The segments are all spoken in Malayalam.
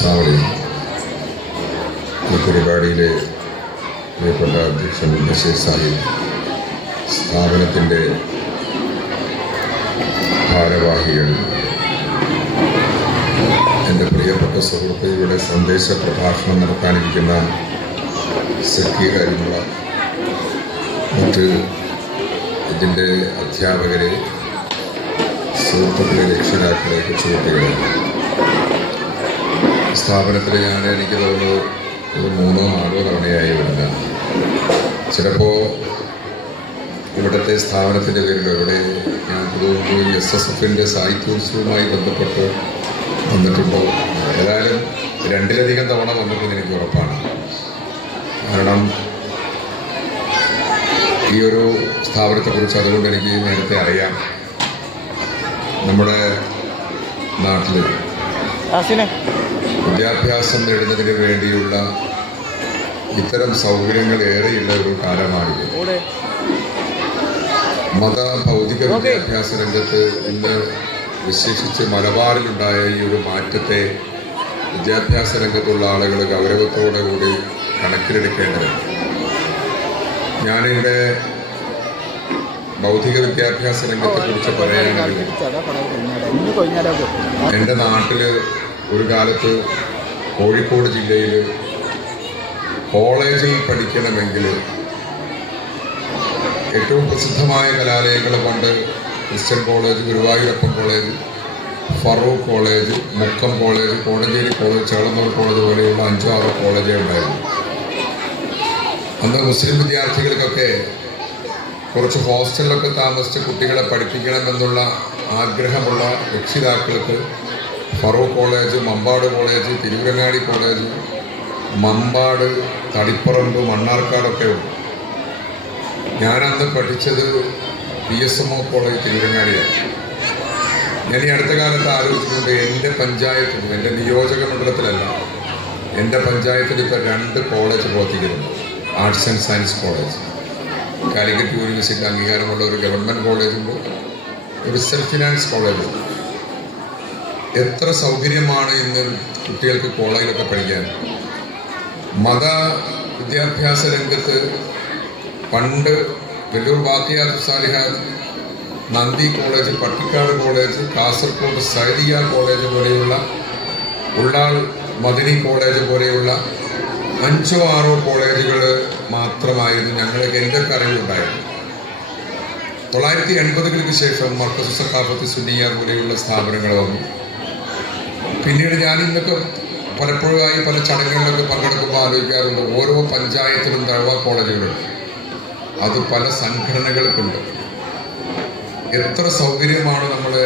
ഈ പരിപാടിയിലെ പ്രിയപ്പെട്ട അധ്യക്ഷൻ ബഷീർ സാഹിബ്, സ്ഥാപനത്തിൻ്റെ ഭാരവാഹികൾ, എൻ്റെ പ്രിയപ്പെട്ട സുഹൃത്തുക്കളുടെ സന്ദേശ പ്രഭാഷണം നടത്താനിരിക്കുന്ന സക്കീർ അരിമുള, മറ്റ് ഇതിൻ്റെ അധ്യാപകരെ, സുഹൃത്തുക്കളെ, രക്ഷിതാക്കളെ, കൊച്ചുകുട്ടികളെ, സ്ഥാപനത്തിൽ എനിക്ക് തോന്നുന്നു ഒരു 3-4 തവണയായി വരുന്ന, ചിലപ്പോൾ ഇവിടുത്തെ സ്ഥാപനത്തിൻ്റെ പേരിൽ ഇവിടെ ഞാൻ തോന്നുന്നു SSFൻ്റെ സാഹിത്യോത്സവവുമായി ബന്ധപ്പെട്ട് വന്നിട്ടുണ്ടോ. ഏതായാലും 2-ലധികം തവണ വന്നിട്ടെന്ന് എനിക്ക് ഉറപ്പാണ്. കാരണം ഈ ഒരു സ്ഥാപനത്തെക്കുറിച്ച് അതുകൊണ്ട് എനിക്ക് നേരത്തെ അറിയാം. നമ്മുടെ നാട്ടിൽ വിദ്യാഭ്യാസം നേടുന്നതിന് വേണ്ടിയുള്ള ഇത്തരം സൗകര്യങ്ങൾ ഏറെയുള്ള ഒരു കാലമാണിത്. ഭൗതിക വിദ്യാഭ്യാസ രംഗത്ത് ഇന്ന് വിശേഷിച്ച് മലബാറിലുണ്ടായ ഈ ഒരു മാറ്റത്തെ വിദ്യാഭ്യാസ രംഗത്തുള്ള ആളുകൾ ഗൗരവത്തോടെ കൂടി കണക്കിലെടുക്കേണ്ടതുണ്ട്. ഞാനിവിടെ ഭൗതിക വിദ്യാഭ്യാസ രംഗത്തെക്കുറിച്ച് പറയുകയാണെങ്കിൽ എൻ്റെ നാട്ടിൽ ഒരു കാലത്ത് കോഴിക്കോട് ജില്ലയിൽ കോളേജിൽ പഠിക്കണമെങ്കിൽ ഏറ്റവും പ്രസിദ്ധമായ കലാലയങ്ങൾ കൊണ്ട് Christian college, Guruvayurappan college, Farook college, Mukkam college, Kodanchery college, Chelannur college പോലെയുള്ള 5-6 കോളേജുകൾ ഉണ്ടായിരുന്നു. അന്ന് മുസ്ലിം വിദ്യാർത്ഥികൾക്കൊക്കെ കുറച്ച് ഹോസ്റ്റലിലൊക്കെ താമസിച്ച് കുട്ടികളെ പഠിപ്പിക്കണമെന്നുള്ള ആഗ്രഹമുള്ള രക്ഷിതാക്കൾക്ക് Farook college, Mampad college, Tirurangadi college, Mampad, Taliparamba, മണ്ണാർക്കാടൊക്കെ ഉണ്ട്. ഞാനന്ന് പഠിച്ചത് PSMO കോളേജ് തിരുവരങ്ങാടിയാണ്. ഞാൻ ഈ അടുത്ത കാലത്ത് ആലോചിച്ചിട്ടുണ്ട്, എൻ്റെ പഞ്ചായത്തിൽ, എൻ്റെ നിയോജക മണ്ഡലത്തിലല്ല, എൻ്റെ പഞ്ചായത്തിൽ ഇപ്പോൾ 2 കോളേജ് പ്രവർത്തിക്കുന്നുണ്ട്. Arts and science college, Calicut university അംഗീകാരമുള്ള ഒരു ഗവൺമെൻറ് കോളേജുണ്ട്, ഒരു സെൽഫ് ഫിനാൻസ് കോളേജുണ്ട്. എത്ര സൗകര്യമാണ് ഇന്ന് കുട്ടികൾക്ക് കോളേജിലൊക്കെ പഠിക്കാൻ. മത വിദ്യാഭ്യാസ രംഗത്ത് പണ്ട് Vellore Baqiyath Salihath, Nandi college, Pattikkad college, Kasaragod Saadiya college പോലെയുള്ള, ഉള്ളാൾ മദനി കോളേജ് പോലെയുള്ള 5-6 കോളേജുകൾ മാത്രമായിരുന്നു ഞങ്ങൾക്ക് എൻ്റെ അറിവിലുണ്ടായിരുന്നു. 980-കൾക്ക് ശേഷം മർക്കസ് സഖാഫത്ത് സുന്നിയ പോലെയുള്ള സ്ഥാപനങ്ങൾ വന്നു. പിന്നീട് ഞാൻ ഇന്നൊക്കെ പലപ്പോഴായി പല ചടങ്ങുകളിലൊക്കെ പങ്കെടുക്കുമ്പോൾ ആലോചിക്കാറുണ്ട്, ഓരോ പഞ്ചായത്തിലും ദഅ്വ കോളേജുകളുണ്ട്, അത് പല സംഘടനകൾക്കുണ്ട്. എത്ര സൗകര്യമാണ് നമ്മുടെ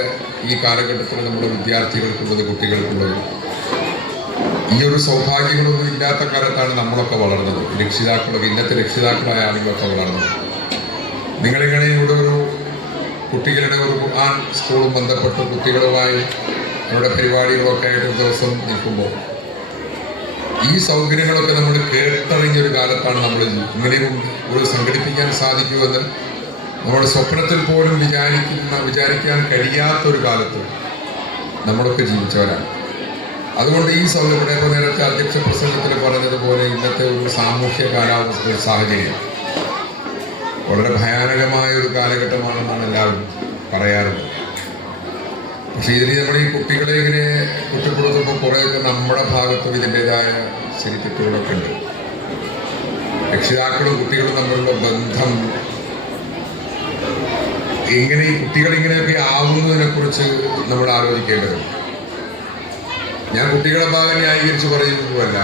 ഈ കാലഘട്ടത്തിൽ നമ്മുടെ വിദ്യാർത്ഥികൾക്കുള്ളത്, കുട്ടികൾക്കുള്ളത്. ഈ ഒരു സൗഭാഗ്യങ്ങളൊന്നും ഇല്ലാത്ത കാലത്താണ് നമ്മളൊക്കെ വളർന്നത്, രക്ഷിതാക്കളൊക്കെ, ഇന്നത്തെ രക്ഷിതാക്കളായ ആളുകളൊക്കെ വളർന്നത്. നിങ്ങളിങ്ങനെ ഇവിടെ ഒരു കുട്ടികളുടെ ഒരു ഖുർആൻ സ്കൂളും ബന്ധപ്പെട്ട് കുട്ടികളുമായി അവരുടെ പരിപാടികളൊക്കെ ആയിട്ട് ഒരു ദിവസം നിൽക്കുമ്പോൾ ഈ സൗകര്യങ്ങളൊക്കെ നമ്മൾ കേട്ടറിഞ്ഞൊരു കാലത്താണ് നമ്മൾ ഇങ്ങനെയും ഒരു സംഘടിപ്പിക്കാൻ സാധിക്കുമെന്ന് നമ്മുടെ സ്വപ്നത്തിൽ പോലും വിചാരിക്കാൻ കഴിയാത്തൊരു കാലത്ത് നമ്മളൊക്കെ ജീവിച്ചവരാണ്. അതുകൊണ്ട് ഈ സൗകര്യം, ഇപ്പോൾ നേരത്തെ അധ്യക്ഷ പ്രസംഗത്തിൽ പറഞ്ഞതുപോലെ, ഇന്നത്തെ ഒരു സാമൂഹ്യ കാലാവസ്ഥ സാഹചര്യം വളരെ ഭയാനകമായ ഒരു കാലഘട്ടമാണെന്നാണ് എല്ലാവരും പറയാറുള്ളത്. പക്ഷേ ഇതിന് നമ്മൾ ഈ കുട്ടികളെ ഇങ്ങനെ കുറ്റപ്പെടുത്തുമ്പോൾ കുറേയൊക്കെ നമ്മുടെ ഭാഗത്തും ഇതിൻ്റെതായ ശരിത്തെറ്റുകളൊക്കെ ഉണ്ട്. രക്ഷിതാക്കളും കുട്ടികളും തമ്മിലുള്ള ബന്ധം എങ്ങനെ, ഈ കുട്ടികളിങ്ങനെയൊക്കെ ആവുന്നതിനെക്കുറിച്ച് നമ്മൾ ആലോചിക്കേണ്ടതുണ്ട്. ഞാൻ കുട്ടികളെ ഭാഗം ന്യായീകരിച്ച് പറയുന്നതുമല്ല,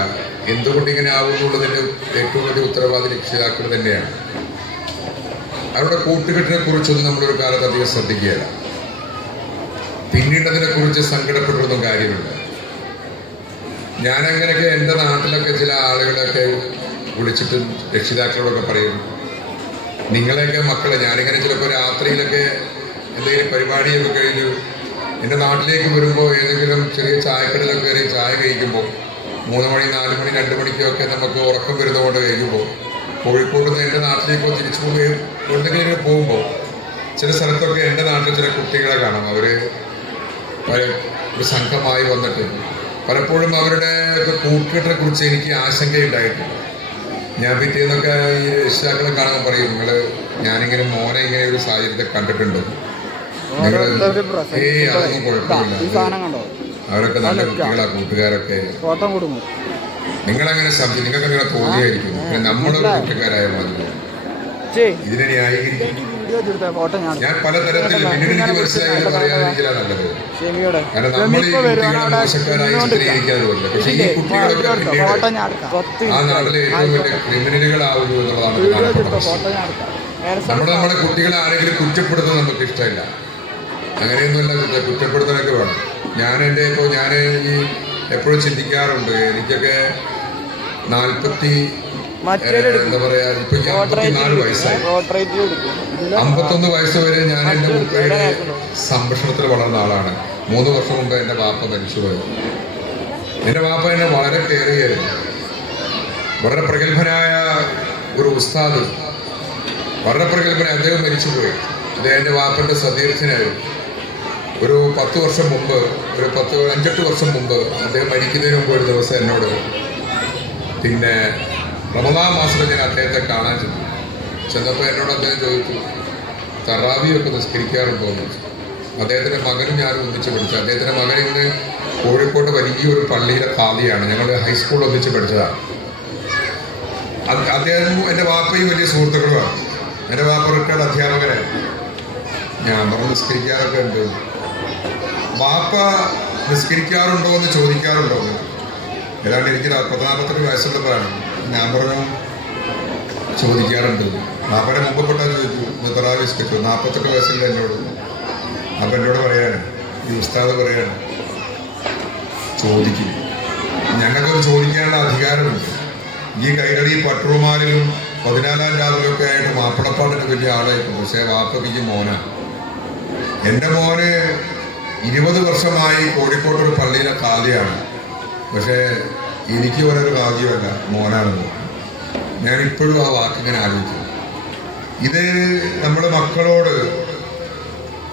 എന്തുകൊണ്ട് ഇങ്ങനെ ആവുന്നുള്ളതിൻ്റെ ഏറ്റവും വലിയ ഉത്തരവാദി രക്ഷിതാക്കൾ തന്നെയാണ്. അവരുടെ കൂട്ടുകെട്ടിനെ കുറിച്ചൊന്നും നമ്മളൊരു കാലത്ത് അധികം ശ്രദ്ധിക്കുകയില്ല. പിന്നീട് അതിനെക്കുറിച്ച് സങ്കടപ്പെട്ടൊന്നും കാര്യമില്ല. ഞാനങ്ങനെയൊക്കെ എൻ്റെ നാട്ടിലൊക്കെ ചില ആളുകളൊക്കെ വിളിച്ചിട്ട് രക്ഷിതാക്കളോടൊക്കെ പറയും, നിങ്ങളെയൊക്കെ മക്കളെ, ഞാനിങ്ങനെ ചിലപ്പോൾ രാത്രിയിലൊക്കെ എന്തെങ്കിലും പരിപാടിയൊക്കെ കഴിഞ്ഞ് എൻ്റെ നാട്ടിലേക്ക് വരുമ്പോൾ ഏതെങ്കിലും ചെറിയ ചായക്കടയിലൊക്കെ കയറി ചായ കഴിക്കുമ്പോൾ 3 മണി, 4 മണി, 2 മണിക്കൊക്കെ നമുക്ക് ഉറക്കം വരുന്നതുകൊണ്ട് കഴിക്കുമ്പോൾ കോഴിക്കോട് നിന്ന് എൻ്റെ നാട്ടിലേക്ക് തിരിച്ചു പോവുകയും എന്തെങ്കിലും പോകുമ്പോൾ ചില സ്ഥലത്തൊക്കെ എൻ്റെ നാട്ടിൽ ചില കുട്ടികളെ കാണാം. അവർ ഒരു സംഘമായി വന്നിട്ട് പലപ്പോഴും അവരുടെ കൂട്ടുകെട്ടിനെ കുറിച്ച് എനിക്ക് ആശങ്കയുണ്ടായിട്ടുണ്ട്. ഞാൻ പിറ്റേന്നൊക്കെ ഈ രക്ഷിതാക്കളെ കാണുമ്പോൾ പറയും, ഞാനിങ്ങനെ മോനെ ഇങ്ങനെ ഒരു സാഹചര്യത്തെ കണ്ടിട്ടുണ്ട്, നിങ്ങൾ അതൊന്നും കുഴപ്പമില്ല, അവരൊക്കെ നല്ല കുട്ടികളാ, കൂട്ടുകാരൊക്കെ നിങ്ങളങ്ങനെ സംശയം, നിങ്ങൾക്ക് അങ്ങനെ തോന്നിയായിരിക്കും. നമ്മളൊരു കുറ്റക്കാരായ മതി ഇതിനെ ന്യായീകരിക്കും. ഞാൻ പലതരത്തിൽ പിന്നീട് എനിക്ക് മനസ്സിലായെന്ന് പറയാതിരിക്കില്ല നല്ലത്. കാരണം നമ്മൾ ഈ കുട്ടികളെ മോശക്കാരായി ചിത്രീകരിക്കാറുമില്ല. പക്ഷെ ഈ കുട്ടികളൊക്കെ പിന്നീട് ആ നാട്ടിലെ ഏറ്റവും വലിയ ക്രിമിനലുകളാവുന്നു എന്നുള്ളതാണ് പ്രധാനപ്പെട്ട പ്രശ്നം. നമ്മുടെ കുട്ടികളെ ആരെങ്കിലും കുറ്റപ്പെടുത്തുന്നത് നമുക്ക് ഇഷ്ടമില്ല. അങ്ങനെയൊന്നുമല്ല, കുറ്റപ്പെടുത്താനൊക്കെ വേണം. ഞാൻ ഈ എപ്പോഴും ചിന്തിക്കാറുണ്ട്, എനിക്കൊക്കെ 54 വയസ്സായി. 51 വയസ്സ് വരെ ഞാൻ എൻ്റെ മുപ്പയുടെ സംരക്ഷണത്തിൽ വളർന്ന ആളാണ്. 3 വർഷം മുമ്പ് എൻ്റെ വാപ്പ മരിച്ചുപോയത്. എൻ്റെ വാപ്പ എന്നെ വളരെ കെയർ ചെയ്യായിരുന്നു. വളരെ പ്രഗത്ഭനായ ഒരു ഉസ്താദ്, വളരെ പ്രഗത്ഭനായ അദ്ദേഹം മരിച്ചുപോയി. അദ്ദേഹം എൻ്റെ വാപ്പൻ്റെ സതീർത്ഥനായിരുന്നു. ഒരു 10 വർഷം മുമ്പ്, ഒരു 5-8 വർഷം മുമ്പ് അദ്ദേഹം മരിക്കുന്നതിന് മുമ്പ് ഒരു ദിവസം എന്നോട്, പിന്നെ റമദാൻ മാസത്തിൽ ഞാൻ അദ്ദേഹത്തെ കാണാൻ ചെന്നപ്പോൾ എന്നോട് അദ്ദേഹം ചോദിച്ചു, തറാവിയൊക്കെ നിസ്കരിക്കാറുണ്ടോ എന്ന് ചോദിച്ചു. അദ്ദേഹത്തിൻ്റെ മകനും ഞാനും ഒന്നിച്ച് പഠിച്ചു. അദ്ദേഹത്തിൻ്റെ മകൻ ഇന്ന് കോഴിക്കോട് വലിയൊരു പള്ളിയിലെ ഖാദിയാണ്. ഞങ്ങൾ ഹൈസ്കൂളിൽ ഒന്നിച്ച് പഠിച്ചതാണ്. അദ്ദേഹം എൻ്റെ വാപ്പയും വലിയ സുഹൃത്തുക്കളുമാണ്. എൻ്റെ വാപ്പ റിട്ടയർഡ് അധ്യാപകനാണ്. ഞാൻ പറഞ്ഞു നിസ്കരിക്കാറൊക്കെ ഉണ്ട്. വാപ്പ നിസ്കരിക്കാറുണ്ടോ എന്ന് ചോദിക്കാറുണ്ടോ എന്ന്. ഏതാണ്ട് എനിക്ക് 42 വയസ്സുള്ളതാണ്. ഞാൻ പറഞ്ഞു ചോദിക്കാറുണ്ട്. വാപ്പയുടെ മുമ്പപ്പെട്ടാൽ ചോദിച്ചു, തറാവി നിസ്കരിച്ചു. 48 വയസ്സില്ല എന്നോട്. അപ്പം എന്നോട് പറയാണ്, ഈ ഉസ്താദ് പറയാണ്, ചോദിക്കും. ഞങ്ങൾക്കത് ചോദിക്കാനുള്ള അധികാരമുണ്ട്. ഈ കൈരടി പട്ടുറുമാലിലും 14-ാം രാവിലൊക്കെ ആയിട്ട് മാപ്പിളപ്പാട്ടിന് വലിയ ആളായിട്ടുണ്ട്. പക്ഷേ വാപ്പക്ക് ഈ മോനാണ്. എൻ്റെ മോന് 20 വർഷമായി കോഴിക്കോട് ഒരു പള്ളിയിലെ ഖാദിയാണ്. പക്ഷേ എനിക്ക് ഓരോരു ഖാദിയുമല്ല, മോനാണെന്ന്. ഞാനിപ്പോഴും ആ വാക്കിങ്ങനെ ആലോചിക്കും. ഇത് നമ്മുടെ മക്കളോട്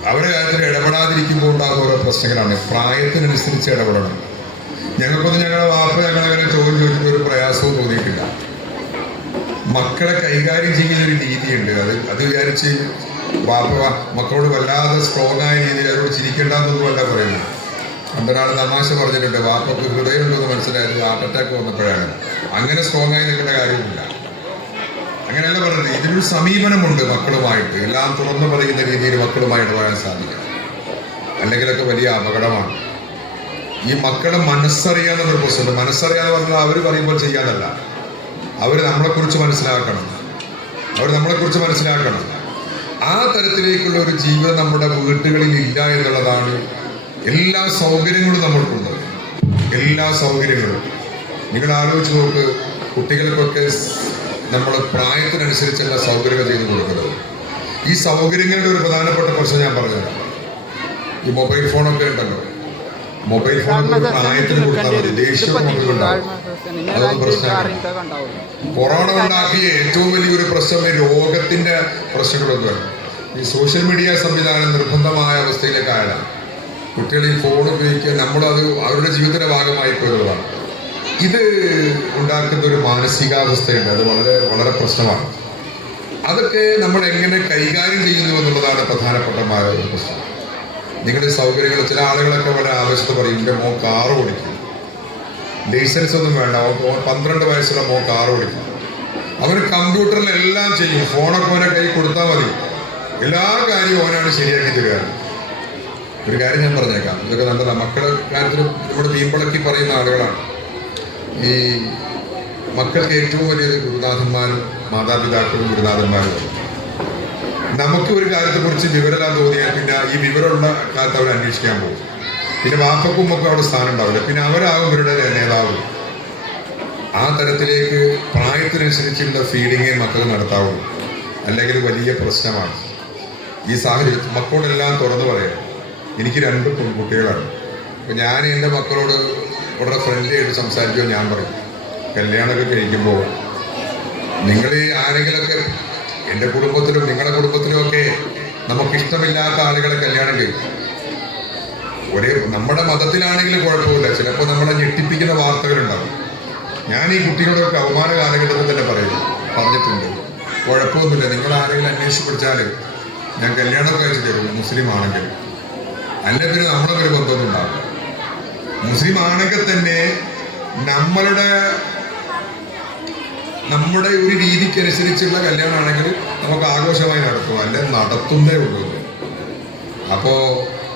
അവരുടെ കാര്യത്തിൽ ഇടപെടാതിരിക്കുമ്പോൾ ഉണ്ടാകുന്ന ഓരോ പ്രശ്നങ്ങളാണ്. പ്രായത്തിനനുസരിച്ച് ഇടപെടണം. ഞങ്ങൾക്കൊന്നും ഞങ്ങളുടെ വാപ്പ ഞങ്ങളങ്ങനെ ചോദ്യം ചോദിച്ചിട്ട് ഒരു പ്രയാസവും തോന്നിയിട്ടില്ല. മക്കളെ കൈകാര്യം ചെയ്യുന്ന ഒരു രീതിയുണ്ട്. അത് വിചാരിച്ച് വാപ്പ മക്കളോട് വല്ലാതെ സ്ട്രോങ് ആയ രീതിയിൽ അവരോട് ചിരിക്കേണ്ടെന്നൊന്നുമല്ല പറയുന്നത്. പണ്ടൊരാൾ തമാശ പറഞ്ഞിട്ടുണ്ട്, വാപ്പക്ക് ഹൃദയം ഉണ്ടെന്ന് മനസ്സിലായത് ഹാർട്ട് അറ്റാക്ക് വന്നപ്പോഴാണ്. അങ്ങനെ സ്ട്രോങ് ആയി നിൽക്കേണ്ട കാര്യമില്ല. അങ്ങനെയല്ല പറഞ്ഞത്. ഇതിനൊരു സമീപനമുണ്ട് മക്കളുമായിട്ട്. എല്ലാം തുറന്നു പറയുന്ന രീതിയിൽ മക്കളുമായിട്ട് പോകാൻ സാധിക്കും. അല്ലെങ്കിലൊക്കെ വലിയ അപകടമാണ്. ഈ മക്കളെ മനസ്സറിയാന്നൊരു പ്രശ്നമുണ്ട്. മനസ്സറിയാന്ന് പറഞ്ഞാൽ അവർ പറയുമ്പോൾ ചെയ്യാനല്ല, അവർ നമ്മളെക്കുറിച്ച് മനസ്സിലാക്കണം. ആ തരത്തിലേക്കുള്ള ഒരു ജീവിതം നമ്മുടെ വീട്ടുകളിൽ ഇല്ല എന്നുള്ളതാണ്. എല്ലാ സൗകര്യങ്ങളും നമ്മൾക്കുണ്ട്. എല്ലാ സൗകര്യങ്ങളും നിങ്ങൾ ആലോചിച്ച് നോക്ക്. കുട്ടികൾക്കൊക്കെ നമ്മൾ പ്രായത്തിനനുസരിച്ചുള്ള സൗകര്യങ്ങൾ ചെയ്തു കൊടുക്കുന്നത്. ഈ സൗകര്യങ്ങളുടെ ഒരു പ്രധാനപ്പെട്ട പ്രശ്നം ഞാൻ പറഞ്ഞുതരാം. ഈ മൊബൈൽ ഫോണൊക്കെ ഉണ്ടല്ലോ. മൊബൈൽ ഫോണൊക്കെ പ്രായത്തിന് കൊടുത്താൽ മതി. ദേഷ്യം മക്കളുണ്ടാവും. അതൊന്നും പ്രശ്നമാണ്. കൊറോണ ഉണ്ടാക്കിയ ഏറ്റവും വലിയൊരു പ്രശ്നം രോഗത്തിന്റെ പ്രശ്നങ്ങളൊന്നുമല്ല. ഈ സോഷ്യൽ മീഡിയ സംവിധാനം നിർബന്ധമായ അവസ്ഥയിലേക്കായാലാണ് കുട്ടികൾ ഈ ഫോൺ ഉപയോഗിക്കുക. നമ്മളത് അവരുടെ ജീവിതത്തിന്റെ ഭാഗമായി പോയതാണ്. ഇത് ഉണ്ടാക്കുന്ന ഒരു മാനസികാവസ്ഥയുണ്ട്. അത് വളരെ വളരെ പ്രശ്നമാണ്. അതൊക്കെ നമ്മൾ എങ്ങനെ കൈകാര്യം ചെയ്യുന്നു എന്നുള്ളതാണ് പ്രധാനപ്പെട്ടമായ ഒരു പ്രശ്നം. നിങ്ങളുടെ സൗകര്യങ്ങൾ, ചില ആളുകളൊക്കെ വളരെ ആവശ്യത്ത് പറയും, എൻ്റെ മോൻ കാറ് ഓടിക്കും, ലൈസൻസ് ഒന്നും വേണ്ട, 12 വയസ്സുള്ള മോൻ കാറ് ഓടിക്കും, അവന് കമ്പ്യൂട്ടറിൽ എല്ലാം ചെയ്യും, ഫോണൊക്കെ അവനെ കൈ കൊടുത്താൽ മതി, എല്ലാ കാര്യവും അവനാണ് ശരിയാക്കി തരിക. ഒരു കാര്യം ഞാൻ പറഞ്ഞേക്കാം, ഇതൊക്കെ നല്ലതാണ്. മക്കളുടെ കാര്യത്തിൽ നമ്മുടെ വീമ്പളക്കി പറയുന്ന ആളുകളാണ്. ഈ മക്കൾക്ക് ഏറ്റവും വലിയ ഗുരുനാഥന്മാരും മാതാപിതാക്കളും ഗുരുനാഥന്മാരും. നമുക്ക് ഒരു കാര്യത്തെക്കുറിച്ച് വിവരമില്ലാതെ തോന്നിയാൽ പിന്നെ ഈ വിവരമുള്ള കാലത്ത് അവർ അന്വേഷിക്കാൻ പോകും. പിന്നെ വാപ്പക്കും ഒക്കെ അവിടെ സ്ഥാനം ഉണ്ടാവില്ല. പിന്നെ അവരാകും ഇവരുടെ നേതാവ്. ആ തരത്തിലേക്ക് പ്രായത്തിനനുസരിച്ചുള്ള ഫീഡിങ്ങേ മക്കൾ നടത്താവുള്ളൂ. അല്ലെങ്കിൽ വലിയ പ്രശ്നമാണ്. ഈ സാഹചര്യത്തിൽ മക്കളോടെല്ലാം തുറന്നു പറയാം. എനിക്ക് 2 പെൺകുട്ടികളാണ്. അപ്പം ഞാൻ എൻ്റെ മക്കളോട് വളരെ ഫ്രണ്ട്ലി ആയിട്ട് സംസാരിക്കുമ്പോൾ ഞാൻ പറയും, കല്യാണമൊക്കെ കഴിക്കുമ്പോൾ നിങ്ങൾ ആരെങ്കിലുമൊക്കെ, എൻ്റെ കുടുംബത്തിലും നിങ്ങളുടെ കുടുംബത്തിലും ഒക്കെ നമുക്കിഷ്ടമില്ലാത്ത ആളുകളെ കല്യാണം കഴിക്കും. നമ്മുടെ മതത്തിലാണെങ്കിലും കുഴപ്പമില്ല, ചിലപ്പോൾ നമ്മളെ ഞെട്ടിപ്പിക്കുന്ന വാർത്തകളുണ്ടാവും. ഞാൻ ഈ കുട്ടികളൊക്കെ അവമാന കാലഘട്ടത്തിൽ തന്നെ പറഞ്ഞിട്ടുണ്ട്, കുഴപ്പമൊന്നുമില്ല, നിങ്ങൾ ആരെങ്കിലും അന്വേഷിച്ച് പിടിച്ചാൽ ഞാൻ കല്യാണം കഴിച്ച് തരുള്ളൂ, മുസ്ലിം ആണെങ്കിൽ. അല്ല പിന്നെ നമ്മളൊരു ബന്ധമൊന്നും ഉണ്ടാവില്ല. മുസ്ലിം ആണെങ്കിൽ തന്നെ നമ്മുടെ ഒരു രീതിക്കനുസരിച്ചുള്ള കല്യാണമാണെങ്കിൽ നമുക്ക് ആഘോഷമായി നടത്തും, അല്ലെ നടത്തുന്നേ ഉള്ളൂ. അപ്പോൾ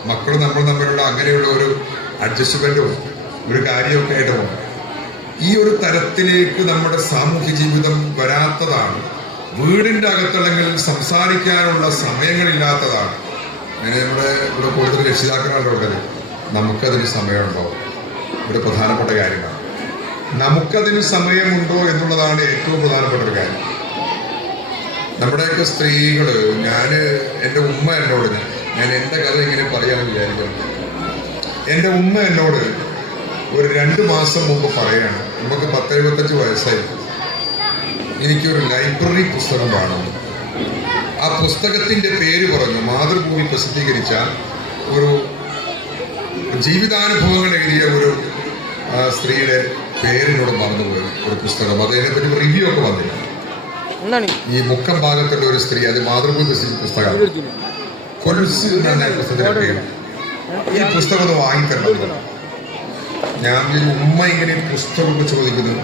മക്കൾ നമ്മൾ തമ്മിലുള്ള അങ്ങനെയുള്ള ഒരു അഡ്ജസ്റ്റ്മെന്റും ഒരു കാര്യമൊക്കെ ആയിട്ട് പോകും. ഈ ഒരു തരത്തിലേക്ക് നമ്മുടെ സാമൂഹ്യ ജീവിതം വരാത്തതാണ്. വീടിൻ്റെ അകത്തല്ലെങ്കിൽ സംസാരിക്കാനുള്ള സമയങ്ങളില്ലാത്തതാണ്. അങ്ങനെ ഇവിടെ കൂടുതൽ രക്ഷിതാക്കളുള്ളത് നമുക്കതിന് സമയമുണ്ടോ? ഒരു പ്രധാനപ്പെട്ട കാര്യമാണ്. നമുക്കതിന് സമയമുണ്ടോ എന്നുള്ളതാണ് ഏറ്റവും പ്രധാനപ്പെട്ട ഒരു കാര്യം. നമ്മുടെയൊക്കെ സ്ത്രീകൾ, എൻ്റെ ഉമ്മ എന്നോട്, ഞാൻ എൻ്റെ കഥ ഇങ്ങനെ പറയാമെന്ന് വിചാരിക്കുന്നു. എൻ്റെ ഉമ്മ എന്നോട് ഒരു 2 മാസം മുമ്പ് പറയാണ്, നമുക്ക് 10-75 വയസ്സായി, എനിക്കൊരു ലൈബ്രറി പുസ്തകം വേണം. ആ പുസ്തകത്തിൻ്റെ പേര് പറഞ്ഞു, മാതൃഭൂമി പ്രസിദ്ധീകരിച്ച ഒരു ജീവിതാനുഭവങ്ങൾ എഴുതിയ ഒരു സ്ത്രീയുടെ പേരിനോട് മറന്നുപോയി ഒരു പുസ്തകം. അതിനെപ്പറ്റി റിവ്യൂ ഒക്കെ വന്നില്ല. ഈ മുക്കം ഭാഗത്തുള്ള ഒരു സ്ത്രീ, അത് മാതൃഭൂമി പുസ്തകം, കൊലുസ് എന്ന പുസ്തകത്തിന്റെ പേര്. ഈ പുസ്തകം ഒന്ന് വാങ്ങിത്തരണം. ഞാൻ ഉമ്മ ഇങ്ങനെ പുസ്തകമൊക്കെ ചോദിക്കുന്നു.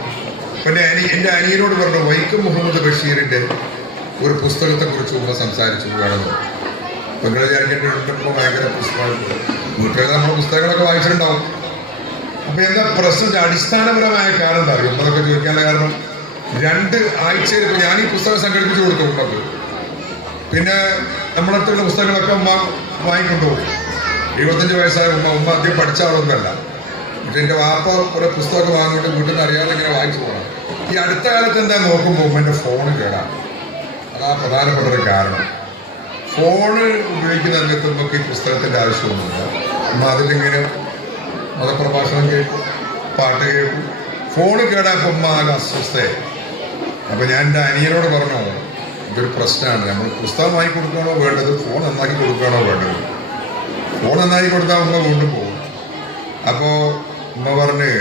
പിന്നെ എൻ്റെ അനിയനോട് പറഞ്ഞു, വൈക്കം മുഹമ്മദ് ബഷീറിന്റെ ഒരു പുസ്തകത്തെക്കുറിച്ച് ഉമ്മ സംസാരിച്ചു വേണമെന്ന്. നിങ്ങൾ വിചാരിക്കേണ്ടപ്പോൾ ഭയങ്കര പുസ്തകമാണ്. വീട്ടിൽ നമ്മൾ പുസ്തകങ്ങളൊക്കെ വായിച്ചിട്ടുണ്ടാവും. അപ്പൊ എന്താ പ്രശ്നം? അടിസ്ഥാനപരമായ കാരണം എന്താ അറിയും ഉമ്മതൊക്കെ ചോദിക്കാനുള്ള കാരണം, 2 ആഴ്ചയിൽ ഇപ്പൊ ഞാൻ ഈ പുസ്തകം സംഘടിപ്പിച്ചു കൊടുത്തു ഉമ്മക്ക്. പിന്നെ നമ്മളടുത്തുള്ള പുസ്തകങ്ങളൊക്കെ ഉമ്മ വാങ്ങിക്കൊണ്ടുപോകും. 75 വയസ്സായ ഉമ്മ അധികം പഠിച്ച ആളൊന്നുമല്ല. എന്നിട്ട് എൻ്റെ വാപ്പ കുറെ പുസ്തകമൊക്കെ വാങ്ങിയിട്ട് വീട്ടിൽ നിന്ന് അറിയാതെ ഇങ്ങനെ വായിച്ചു പോകണം. ഈ അടുത്ത കാലത്ത് എന്താ നോക്കുമ്പോൾ ഉമ്മൻ്റെ ഫോണ് കേടാണ്. അതാ പ്രധാനപ്പെട്ട ഒരു കാരണം. ഫോണ് ഉപയോഗിക്കുന്ന സമയത്ത് നമുക്ക് ഈ പുസ്തകത്തിൻ്റെ ആവശ്യമൊന്നുമില്ല. എന്നാൽ അതിലിങ്ങനെ മതപ്രഭാഷണം കേൾക്കും, പാട്ട് കേൾക്കും. ഫോണ് കേടായപ്പോൾ ഉമ്മ ആകെ അസ്വസ്ഥയായി. അപ്പം ഞാൻ എൻ്റെ അനിയനോട് പറഞ്ഞു, ഇതൊരു പ്രശ്നമാണ്, നമ്മൾ പുസ്തകം വാങ്ങി കൊടുക്കണോ വേണ്ടത്, ഫോൺ നന്നാക്കി കൊടുക്കണോ വേണ്ടത്? ഫോൺ നന്നാക്കി കൊടുത്താൽ ഉമ്മ വീണ്ടും പോകും. അപ്പോൾ ഉമ്മ പറഞ്ഞ്,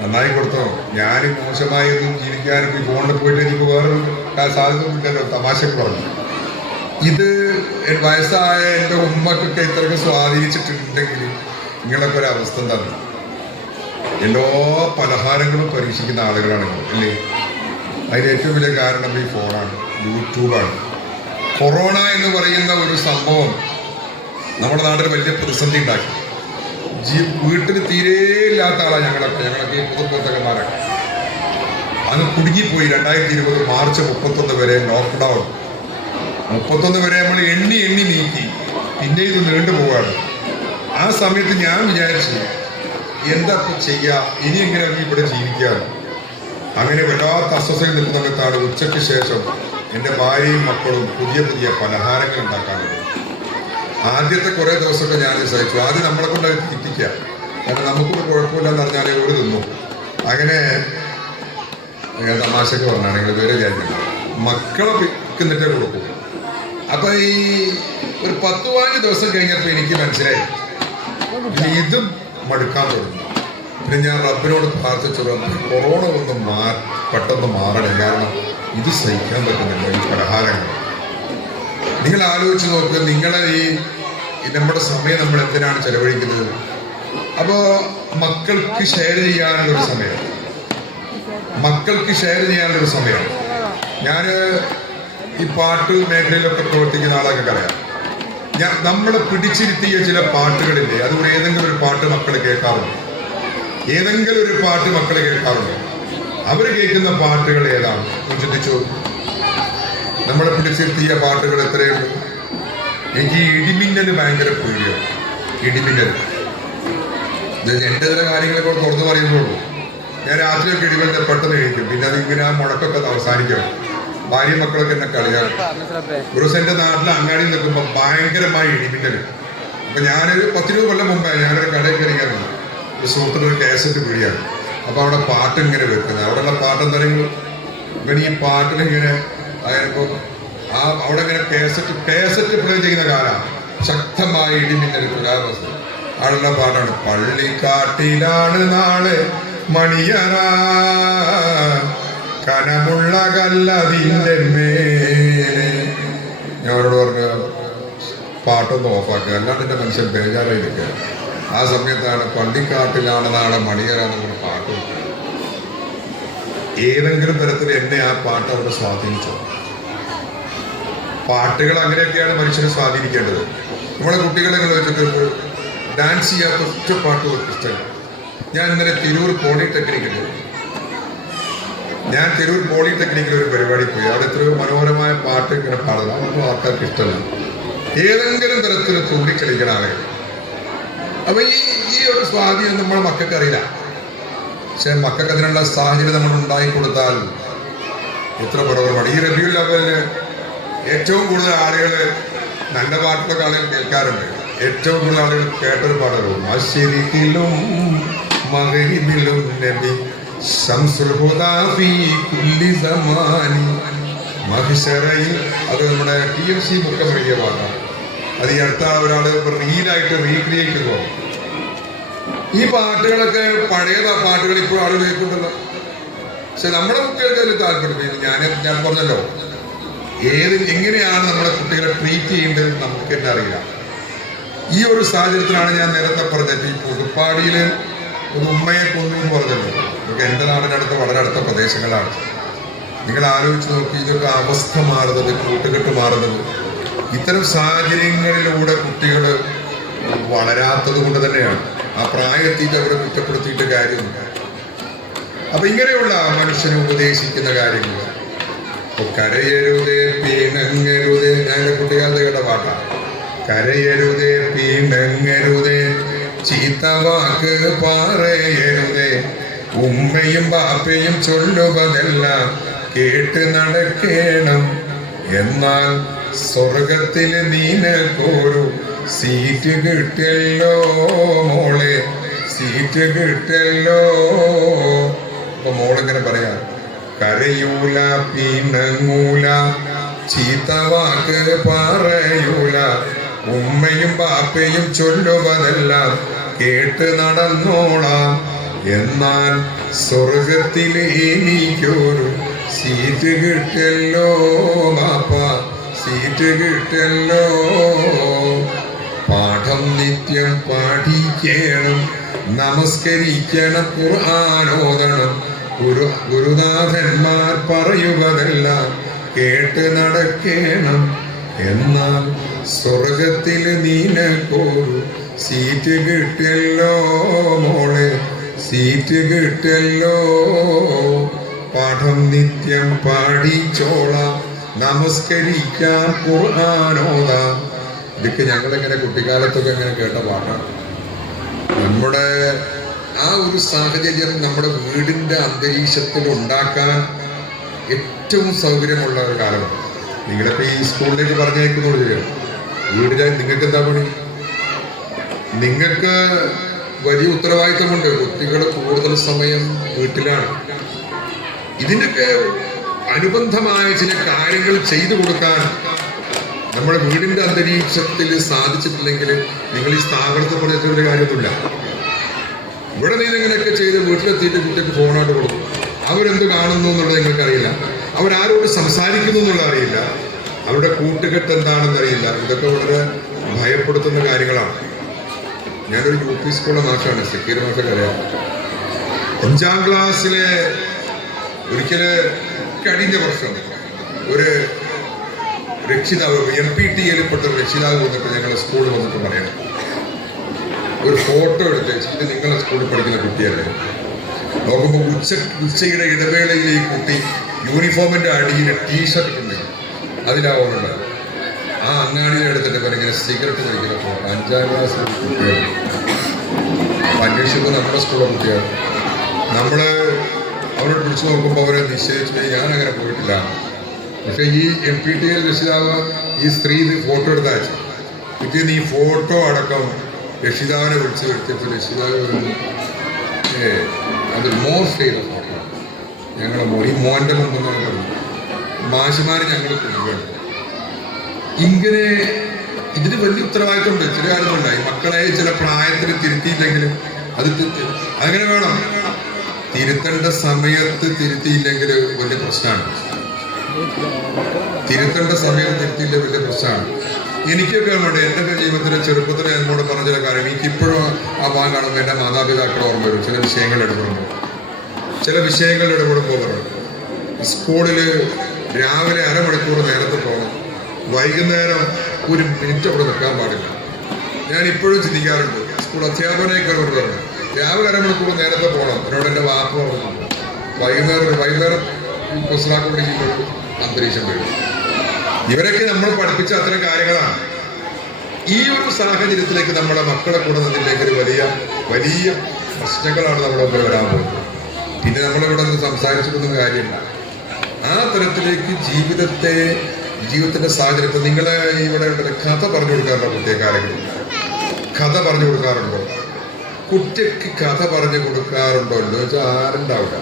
നന്നായി കൊടുത്തോ, ഞാൻ മോശമായി ഒന്നും ജീവിക്കാനും ഈ ഫോണിൽ പോയിട്ട് എനിക്ക് വേറൊരു സാധ്യതയൊന്നുമില്ലല്ലോ, തമാശക്ക് പറഞ്ഞു. ഇത് വയസ്സായ എൻ്റെ ഉമ്മക്കൊക്കെ ഇത്രയൊക്കെ സ്വാധീനിച്ചിട്ടുണ്ടെങ്കിൽ നിങ്ങളൊക്കെ ഒരു അവസ്ഥ എന്താണ്? എല്ലാ പലഹാരങ്ങളും പരീക്ഷിക്കുന്ന ആളുകളാണ് അല്ലേ? അതിന് ഏറ്റവും വലിയ കാരണം ഈ ഫോണാണ്, യൂട്യൂബാണ്. കൊറോണ എന്ന് പറയുന്ന ഒരു സംഭവം നമ്മുടെ നാട്ടിൽ വലിയ പ്രതിസന്ധി ഉണ്ടാക്കി. വീട്ടിൽ തീരെ ഇല്ലാത്ത ആളാണ് ഞങ്ങളൊക്കെ ഈ പുതുപ്രവർത്തകന്മാരൊക്കെ. അന്ന് കുടുങ്ങിപ്പോയി. 2020 മാർച്ച് 31 വരെ ലോക്ക്ഡൗൺ. 31 വരെ നമ്മൾ എണ്ണി നീക്കി. പിന്നെ ഇത് നീണ്ടുപോവാണ്. ആ സമയത്ത് ഞാൻ വിചാരിച്ചു, എന്താ ചെയ്യുക, ഇനി എങ്ങനെ ഇവിടെ ജീവിക്കാം? അങ്ങനെ വല്ലാത്ത അസ്വസ്ഥയിൽ നിൽക്കുന്ന സമയത്താണ് ഉച്ചയ്ക്ക് ശേഷം എൻ്റെ ഭാര്യയും മക്കളും പുതിയ പലഹാരങ്ങൾ ഉണ്ടാക്കാറുണ്ട്. ആദ്യത്തെ കുറേ ദിവസമൊക്കെ ഞാൻ സഹിച്ചു. ആദ്യം നമ്മളെ കൊണ്ട് അത് എത്തിക്കുക, കാരണം നമുക്കൊരു കുഴപ്പമില്ലെന്ന് പറഞ്ഞാൽ ഒരു തിന്നു. അങ്ങനെ തമാശക്ക് പറഞ്ഞാണെങ്കിൽ വേറെ വിചാരിക്കണം, മക്കളെ പിന്നിട്ടേ കൊടുക്കും. അപ്പൊ ഈ ഒരു 10-15 ദിവസം കഴിഞ്ഞപ്പോൾ എനിക്ക് മനസ്സിലായി ഇതും മടുക്കാൻ തുടങ്ങി. പിന്നെ ഞാൻ റബ്ബിനോട് പ്രാർത്ഥിച്ചു, റബ്ബ് കൊറോണ ഒന്ന് പെട്ടെന്ന് മാറണേ, കാരണം ഇത് സഹിക്കാൻ പറ്റുന്നില്ല ഈ പലഹാരങ്ങൾ. നിങ്ങൾ ആലോചിച്ച് നോക്കുക, നിങ്ങളെ ഈ നമ്മുടെ സമയം നമ്മൾ എന്തിനാണ് ചെലവഴിക്കുന്നത്? അപ്പോൾ മക്കൾക്ക് ഷെയർ ചെയ്യാനുള്ളൊരു സമയം, ഞാൻ ഈ പാട്ട് മേഖലയിലൊക്കെ പ്രവർത്തിക്കുന്ന ആളൊക്കെ അറിയാം. നമ്മളെ പിടിച്ചിരുത്തിയ ചില പാട്ടുകളില്ലേ, അതുപോലെ ഏതെങ്കിലും ഒരു പാട്ട് മക്കൾ കേൾക്കാറുണ്ട്. അവർ കേൾക്കുന്ന പാട്ടുകൾ ഏതാണ് ചിന്തിച്ചു? നമ്മളെ പിടിച്ചിരുത്തിയ പാട്ടുകൾ എത്രയുണ്ട്? എനിക്ക് ഇടിമിന്നൽ ഭയങ്കര പേടിയാണ്. ഇടിമിന്നൽ എൻ്റെ ചില കാര്യങ്ങളൊക്കെ തുറന്നു പറയുന്നുള്ളൂ. ഞാൻ രാത്രിയൊക്കെ ഇടിമിന്നൽ പെട്ടെന്ന് എഴുതിക്കും. പിന്നെ അത് ഇങ്ങനെ ആ മുടക്കൊക്കെ അവസാനിക്കണം. ഭാര്യ മക്കളൊക്കെ എന്നെ കളിയാണ്. ഒരു ദിവസം എൻ്റെ നാട്ടിൽ അങ്ങാടിയിൽ നിൽക്കുമ്പോൾ ഭയങ്കരമായി ഇടിമിന്നൽ. അപ്പം ഞാനൊരു 10-20 കൊല്ലം മുമ്പേ ഞാനൊരു കടയിൽ കയറിയാണ്. ഒരു സുഹൃത്തിനൊരു കാസറ്റ് പിടിയാണ്. അപ്പോൾ അവിടെ പാട്ട് ഇങ്ങനെ വെക്കുന്നത്, അവിടെയുള്ള പാട്ട് എന്തെങ്കിലും ഇവൻ ഈ പാട്ടിലിങ്ങനെ ആയപ്പോൾ അവിടെ ഇങ്ങനെ കാസറ്റ് പ്ലേ ചെയ്യുന്ന കാലമാണ്. ശക്തമായ ഇടിമിന്നൽ തുലാവസ്ഥ. ആളുടെ പാട്ടാണ്. പള്ളിക്കാട്ടിലാണ് നാളെ മണിയറ, കനമുള്ള കല്ലതിൻ്റെ മേലെ. ഞാൻ അവരോട് പറഞ്ഞു പാട്ടൊന്ന് ഓഫാക്കുക, അല്ലാണ്ട് എൻ്റെ മനുഷ്യൻ ബേജാറായി നിൽക്കുക. ആ സമയത്താണ് പള്ളിക്കാട്ടിലാണ് നാളെ മണിയറ എന്നുള്ള പാട്ട്. ഏതെങ്കിലും തരത്തിൽ എന്നെ ആ പാട്ട് അവിടെ സ്വാധീനിച്ചോ? പാട്ടുകൾ അങ്ങനെയൊക്കെയാണ് മനുഷ്യനെ സ്വാധീനിക്കേണ്ടത്. നമ്മളെ കുട്ടികളെ വെച്ചിട്ട് ഡാൻസ് ചെയ്യാത്ത ഒറ്റ പാട്ട് ഇഷ്ടമല്ല. ഞാൻ ഇന്നലെ തിരൂർ പോളിടെക്നിക്കിൽ ഒരു പരിപാടി പോയി. അവിടെ എത്രയോ മനോഹരമായ പാട്ട് ഇങ്ങനെ പാടുക, അതൊന്നും ആൾക്കാർക്ക് ഇഷ്ടമല്ല. ഏതെങ്കിലും തരത്തിൽ തുള്ളിക്കളിക്കണ ആളുകൾ. അപ്പൊ ഈ ഒരു സ്വാധീനം നമ്മളെ മക്കൾക്ക് അറിയില്ല. പക്ഷെ മക്കൾക്ക് അതിനുള്ള സാഹചര്യം നമ്മൾ ഉണ്ടാക്കി കൊടുത്താൽ എത്ര പ്രബലമാണ്. ഈ റബീഉൽ അവ്വലിന് ഏറ്റവും കൂടുതൽ ആളുകൾ നല്ല പാട്ടുകളൊക്കെ ആളുകൾ കേൾക്കാറുണ്ട്. ഏറ്റവും കൂടുതൽ ആളുകൾ കേട്ടൊരു പാട്ടുള്ളൂ മശ്രിഖിലും മഗ്രിബിലും നബി ശംസുൽ ഹുദാ ഫീ കുല്ലി സമാനി മഹ്ശറയിൽ. അത് നമ്മുടെ TMC മുക്കം എഴുതിയ പാട്ടാണ്. അത് ഈ അടുത്ത ഒരാൾ റീലായിട്ട് റീക്രിയേറ്റ് ചെയ്തു. ഈ പാട്ടുകളൊക്കെ പഴയ പാട്ടുകൾ ഇപ്പോൾ ആളുകൾ കേൾക്കുന്നുണ്ടല്ലോ. പക്ഷെ നമ്മുടെ കുട്ടികൾക്ക് അതിൽ താല്പര്യം. ഞാൻ പറഞ്ഞല്ലോ, എങ്ങനെയാണ് നമ്മുടെ കുട്ടികളെ ട്രീറ്റ് ചെയ്യേണ്ടത് നമുക്ക് തന്നെ അറിയില്ല. ഈ ഒരു സാഹചര്യത്തിലാണ് ഞാൻ നേരത്തെ പറഞ്ഞത്. ഈ പുതുപ്പാടിയിൽ ഒരു ഉമ്മയെ കൊന്നു എന്ന് പറഞ്ഞല്ലോ. ഇതൊക്കെ എൻ്റെ നാടിനടുത്ത് വളരെ അടുത്ത പ്രദേശങ്ങളാണ്. നിങ്ങൾ ആലോചിച്ച് നോക്കി, ഇതൊക്കെ അവസ്ഥ മാറുന്നത്, കൂട്ടുകെട്ട് മാറുന്നത് ഇത്തരം സാഹചര്യങ്ങളിലൂടെ കുട്ടികൾ വളരാത്തത് കൊണ്ട് തന്നെയാണ്. ആ പ്രായത്തിയിട്ട് അവരെ കുറ്റപ്പെടുത്തിയിട്ട് കാര്യമില്ല. അപ്പൊ ഇങ്ങനെയുള്ള മനുഷ്യനെ ഉപദേശിക്കുന്ന കാര്യങ്ങൾ കരയരുതേ പീണങ്ങരുതേ. ഞാൻ എൻ്റെ കുട്ടികാലത്ത് കേട്ട പാട്ടാണ്. കരയരുതേ പീണങ്ങരുതേ, ചീത്ത വാക്ക് പറയരുതേ, ഉമ്മയും ബാപ്പയും ചൊല്ലുവതെല്ലാം കേട്ട് നടക്കേണം. എന്നാൽ സ്വർഗത്തിൽ നിനക്കൊരു സീറ്റ് കിട്ടല്ലോ മോളെ, സീറ്റ് കിട്ടല്ലോ. അപ്പൊ മോളിങ്ങനെ പറയാ, കരയൂല പിണങ്ങൂല, ചീത്ത വാക്ക് പറയൂല, ഉമ്മയും ബാപ്പയും ചൊല്ലുവതെല്ലാം കേട്ട് നടന്നോളാം. എന്നാൽ സ്വർഗത്തിൽ എനിക്കൊരു സീറ്റ് കിട്ടല്ലോ ബാപ്പ, സീറ്റ് കിട്ടല്ലോ. പാഠം നിത്യം പഠിക്കണം, നമസ്കരിക്കണം, ഖുർആനോദണം, ഗുരുനാഥന്മാർ പറയുവതെല്ലാം കേട്ട് നടക്കണം. എന്നാൽ സ്വർഗത്തിൽ നിനക്കൊരു സീറ്റ് കിട്ടല്ലോ മോളെ, സീറ്റ് കിട്ടല്ലോ. പാഠം നിത്യം പാടിച്ചോളാം, നമസ്കരിക്കാൻ ഖുർആനോദാം. ഇതൊക്കെ ഞങ്ങളിങ്ങനെ കുട്ടിക്കാലത്തൊക്കെ ഇങ്ങനെ കേട്ട പാട്ടാണ്. നമ്മുടെ ആ ഒരു സാഹചര്യം നമ്മുടെ വീടിൻ്റെ അന്തരീക്ഷത്തിൽ ഉണ്ടാക്കാൻ ഏറ്റവും സൗകര്യമുള്ള ഒരു കാലമാണ്. നിങ്ങളിപ്പോൾ ഈ സ്കൂളിലേക്ക് പറഞ്ഞേക്കുന്നുള്ളൂ. വീടിലെ നിങ്ങൾക്ക് എന്താ പണി? നിങ്ങൾക്ക് വലിയ ഉത്തരവാദിത്തമുണ്ട്. കുട്ടികൾ കൂടുതൽ സമയം വീട്ടിലാണ്. ഇതിനൊക്കെ അനുബന്ധമായ ചില കാര്യങ്ങൾ ചെയ്തു കൊടുക്കാൻ നമ്മുടെ വീടിന്റെ അന്തരീക്ഷത്തിൽ സാധിച്ചിട്ടില്ലെങ്കിൽ നിങ്ങൾ ഈ സ്ഥാപനത്തിൽ പറഞ്ഞിട്ടുള്ള കാര്യമൊന്നുമില്ല. ഇവിടെ നീ ഇങ്ങനെയൊക്കെ ചെയ്ത് വീട്ടിലെത്തിയിട്ട് കുട്ടിക്ക് ഫോണായിട്ട് കൊടുക്കും. അവരെന്ത് കാണുന്നു എന്നുള്ളത് നിങ്ങൾക്കറിയില്ല. അവരാരോട് സംസാരിക്കുന്നു എന്നുള്ളത് അറിയില്ല. അവരുടെ കൂട്ടുകെട്ട് എന്താണെന്ന് അറിയില്ല. ഇതൊക്കെ വളരെ ഭയപ്പെടുത്തുന്ന കാര്യങ്ങളാണ്. ഞാനൊരു UP സ്കൂളിലെ മാഷാണ്, സക്കീർ മാഷൊക്കെ അറിയാം. 5ാം ക്ലാസ്സിലെ ഒരിക്കല് കഴിഞ്ഞ വർഷം ഒരു രക്ഷിതാവ് MPTയിൽപ്പെട്ട ഒരു രക്ഷിതാവ് വന്നിട്ട് ഞങ്ങളുടെ സ്കൂളിൽ വന്നിട്ട് പറയണം, ഒരു ഫോട്ടോ എടുത്ത് ഇത് നിങ്ങളുടെ സ്കൂളിൽ പഠിക്കുന്ന കുട്ടിയല്ലേ. നോക്കുമ്പോൾ ഉച്ചയുടെ ഇടവേളയിൽ ഈ കുട്ടി യൂണിഫോമിന്റെ അടിയിൽ ടീഷർട്ട് ഉണ്ട്, അതിലാവുന്നുണ്ട്. ആ അങ്ങാടിയിൽ എടുത്തിട്ട് ഇങ്ങനെ സിഗരറ്റ് കഴിക്കുന്ന ഫോട്ടോ. 5ാം ക്ലാസ്സിൽ കുട്ടികൾ അന്വേഷിച്ചപ്പോൾ നമ്മുടെ സ്കൂളിലെ കുട്ടിയാണ്. നമ്മള് അവരോട് പിടിച്ചു നോക്കുമ്പോൾ അവരെ നിശ്ചയിച്ചു ഞാനങ്ങനെ പോയിട്ടില്ല. പക്ഷെ ഈ MPTയിൽ രക്ഷിതാവ് ഈ സ്ത്രീ ഫോട്ടോ എടുത്ത് അയച്ചു. പിറ്റേന്ന് ഈ ഫോട്ടോ അടക്കം രക്ഷിതാവിനെ വിളിച്ച് വരുത്തിയപ്പോൾ രക്ഷിതാവ് അത് മോർഫ് ചെയ്ത ഫോട്ടോ. ഞങ്ങളെ ഈ മോൻ്റെ മുമ്പെന്നാണ് പറഞ്ഞു. മാഷിമാർ ഞങ്ങൾ കൊണ്ടുപോയി. ഇങ്ങനെ ഇതിന് വലിയ ഉത്തരവാദിത്വമുണ്ട്. ചില കാര്യങ്ങളുണ്ട്. ഈ മക്കളെ ചില പ്രായത്തിൽ തിരുത്തിയില്ലെങ്കിലും അത് അങ്ങനെ വേണം. തിരുത്തേണ്ട സമയത്ത് തിരുത്തിയില്ലെങ്കിൽ വലിയ പ്രശ്നമാണ്. തിരുത്തേണ്ട സമയത്ത് തിരുത്തിയില്ല വലിയ പ്രശ്നമാണ്. എനിക്കൊക്കെ വേണ്ട എൻ്റെ ജീവിതത്തിലെ ചെറുപ്പത്തിൽ എന്നോട് പറഞ്ഞ ചില കാര്യം എനിക്കിപ്പോഴും ആ ഭാഗം കാണുമ്പോൾ എൻ്റെ മാതാപിതാക്കൾ ഓർമ്മ വരും. ചില വിഷയങ്ങൾ ഇടപെടുമ്പോൾ പറയും സ്കൂളിൽ രാവിലെ അരമണിക്കൂർ നേരത്തെ പോകണം, വൈകുന്നേരം ഒരു മിനിറ്റ് അവിടെ നിൽക്കാൻ പാടില്ല. ഞാൻ ഇപ്പോഴും ചിന്തിക്കാറുണ്ട്. സ്കൂൾ അധ്യാപകനൊക്കെ പറഞ്ഞു രാവിലെ അരമണിക്കൂർ നേരത്തെ പോകണം. എന്നോട് എൻ്റെ വാപ്പ പറഞ്ഞു വൈകുന്നേരം പുസ്തകം പിടിക്കുമ്പോൾ അന്തരീക്ഷം വരും. ഇവരൊക്കെ നമ്മൾ പഠിപ്പിച്ച അത്തരം കാര്യങ്ങളാണ്. ഈ ഒരു സാഹചര്യത്തിലേക്ക് നമ്മളെ മക്കളെ കൂടുന്നതിലേക്ക് ഒരു വലിയ വലിയ പ്രശ്നങ്ങളാണ് നമ്മുടെ മുമ്പിൽ വരാൻ പോകുന്നത്. പിന്നെ നമ്മളിവിടെ നിന്ന് സംസാരിച്ചിട്ടൊന്നും കാര്യമില്ല. ആ തരത്തിലേക്ക് ജീവിതത്തിന്റെ സാഹചര്യം. ഇപ്പൊ നിങ്ങളെ ഇവിടെ കഥ പറഞ്ഞു കൊടുക്കാറുണ്ടോ? കുട്ടിയെക്കാരെങ്കിലും കഥ പറഞ്ഞു കൊടുക്കാറുണ്ടോ? കുട്ടിക്ക് കഥ പറഞ്ഞു കൊടുക്കാറുണ്ടോ എന്ന് വെച്ചാൽ ആരുണ്ടാവില്ല.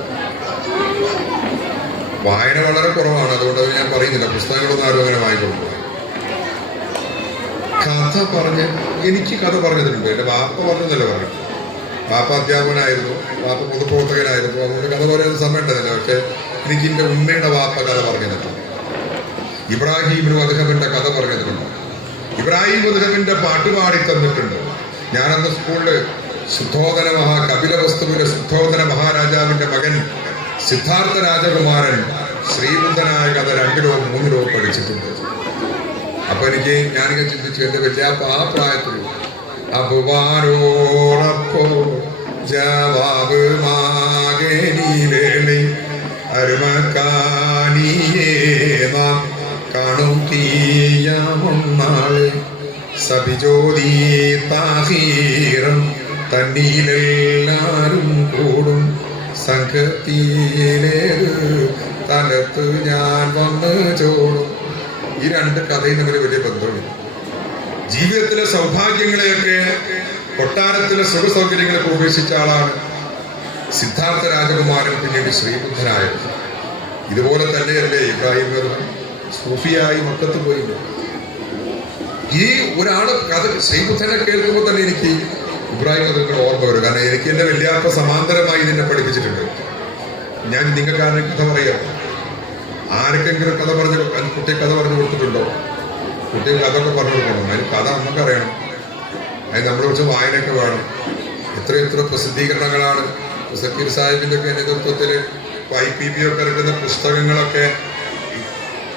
വായന വളരെ കുറവാണ്. അതുകൊണ്ട് അത് ഞാൻ പറയുന്നില്ല. പുസ്തകങ്ങളൊന്നും ആരും അങ്ങനെ വായിക്കൊടുക്കുക. എനിക്ക് കഥ പറഞ്ഞതിട്ടുണ്ട്. എൻ്റെ വാപ്പ പറഞ്ഞതല്ല പറഞ്ഞു. വാപ്പ അധ്യാപകനായിരുന്നു, വാപ്പ പൊതുപ്രവർത്തകനായിരുന്നു. അതുകൊണ്ട് കഥ പറയുന്ന സമയം ഉണ്ടല്ലോ. പക്ഷെ എനിക്ക് എൻ്റെ ഉമ്മയുടെ വാപ്പ കഥ പറഞ്ഞു തന്നിട്ടുണ്ട്. ഇബ്രാഹിം വധുഹമിന്റെ കഥ പറഞ്ഞു തന്നിട്ടുണ്ട്. ഇബ്രാഹിം വധുഹമിന്റെ പാട്ട് പാടി തന്നിട്ടുണ്ട്. ഞാനന്ന് സ്കൂളില് കപിലവസ്തുവിലെ ശുദ്ധോധന മഹാരാജാവിന്റെ മകൻ സിദ്ധാർത്ഥ രാജകുമാരൻ ശ്രീബുദ്ധനായ കഥ 2 or 3 പഠിച്ചിട്ടുണ്ട്. അപ്പൊ ഞാനിങ്ങനെ ചിന്തിച്ചു, എന്റെ വല്യാപ്പ ആ പ്രായത്തിൽ അബുവാരോടപ്പോ ജവാബ് മാഗേനി വേളി അരുമക്കാനിയേമാ കാണും തീയാമൊന്നാള് സബിജോതി താഹീരം തന്നീലെല്ലാരും കൂടും സംഘത്തിലേത് തലത്ത് ഞാൻ വന്ന് ചോടും. ഈ 2 കഥയും തമ്മിൽ വലിയ ബന്ധമുണ്ട്. ജീവിതത്തിലെ സൗഭാഗ്യങ്ങളെയൊക്കെ കൊട്ടാരത്തിലെ സുഖസൗകര്യങ്ങളൊക്കെ ഉപേക്ഷിച്ച ആളാണ് സിദ്ധാർത്ഥ രാജകുമാരൻ, പിന്നീട് ശ്രീബുദ്ധനായത്. ഇതുപോലെ തന്നെയല്ലേ ഇബ്രാഹിം സൂഫിയായി മക്കത്ത് പോയി. ഈ ഒരാള് കഥ ശ്രീബുദ്ധനെ കേൾക്കുമ്പോൾ തന്നെ എനിക്ക് ഇബ്രാഹിം നിങ്ങൾ ഓർമ്മ വരും. കാരണം എനിക്ക് എൻ്റെ വല്യാപ്പ സമാന്തരമായി ഇതിനെ പഠിപ്പിച്ചിട്ടുണ്ട്. ഞാൻ നിങ്ങൾക്ക് ആരെങ്കിലും കഥ പറയാം. ആർക്കെങ്കിലും കഥ പറഞ്ഞു കുട്ടിയെ കഥ പറഞ്ഞു കൊടുത്തിട്ടുണ്ടോ? കുട്ടിയെ കഥ ഒക്കെ പറഞ്ഞു കൊടുക്കണം. അതിന് കഥ നമുക്കറിയണം. അതിന് നമ്മളെ കുറിച്ച് വായനയൊക്കെ വേണം. എത്ര പ്രസിദ്ധീകരണങ്ങളാണ് സക്കീർ സാഹിബിന്റെ ഒക്കെ നേതൃത്വത്തിൽ IPP ഒക്കെ ഇറക്കുന്ന പുസ്തകങ്ങളൊക്കെ